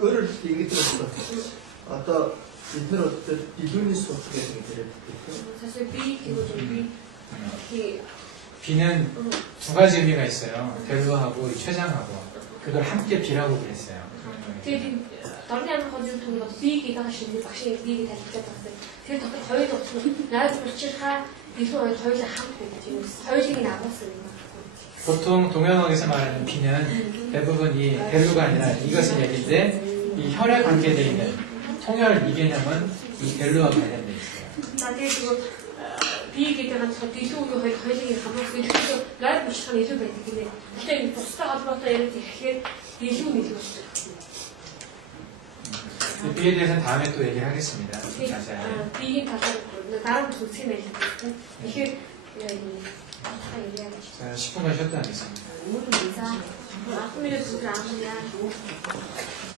어릴 때 얘기 들었어. 아까 이태로 비교할 수 없겠지. 사실 B 기도 좀 B B는 두 가지 의미가 있어요. 벨로하고 최장하고 그걸 함께 B라고 그랬어요. 다른 데 가지고 돈 것도 B기가 하시는 확실히 B기 다 느꼈었어요. 그래서 더 더위도 없으면 나를 물질하 이소에 더위를 함께 지금 더위식이 나왔어요. 보통 동양어에서 말하는 B는 대부분 이 벨로가 아니라 이것을 얘기인데 이 혈에 관계되어 있는 통혈 이 개념은 이 벨로와 관련되어 있어요. 나중에 그거 비기가 저 뒤쪽으로 거의 더위식이 가봤어요. 그래서 나를 물질하 이소가 있는데 그때 복수다가 들어왔다 이럴 때 이게 이소는 이소였어요. B에 대해서는 다음에 또 얘기를 하겠습니다. 좀 자세히. 비긴 다시 나랑 좋지네. 이게 다 얘기하겠지. 자, 10분간 쉬었다 하겠습니다. 모든 의사 아프면 두들 아무야.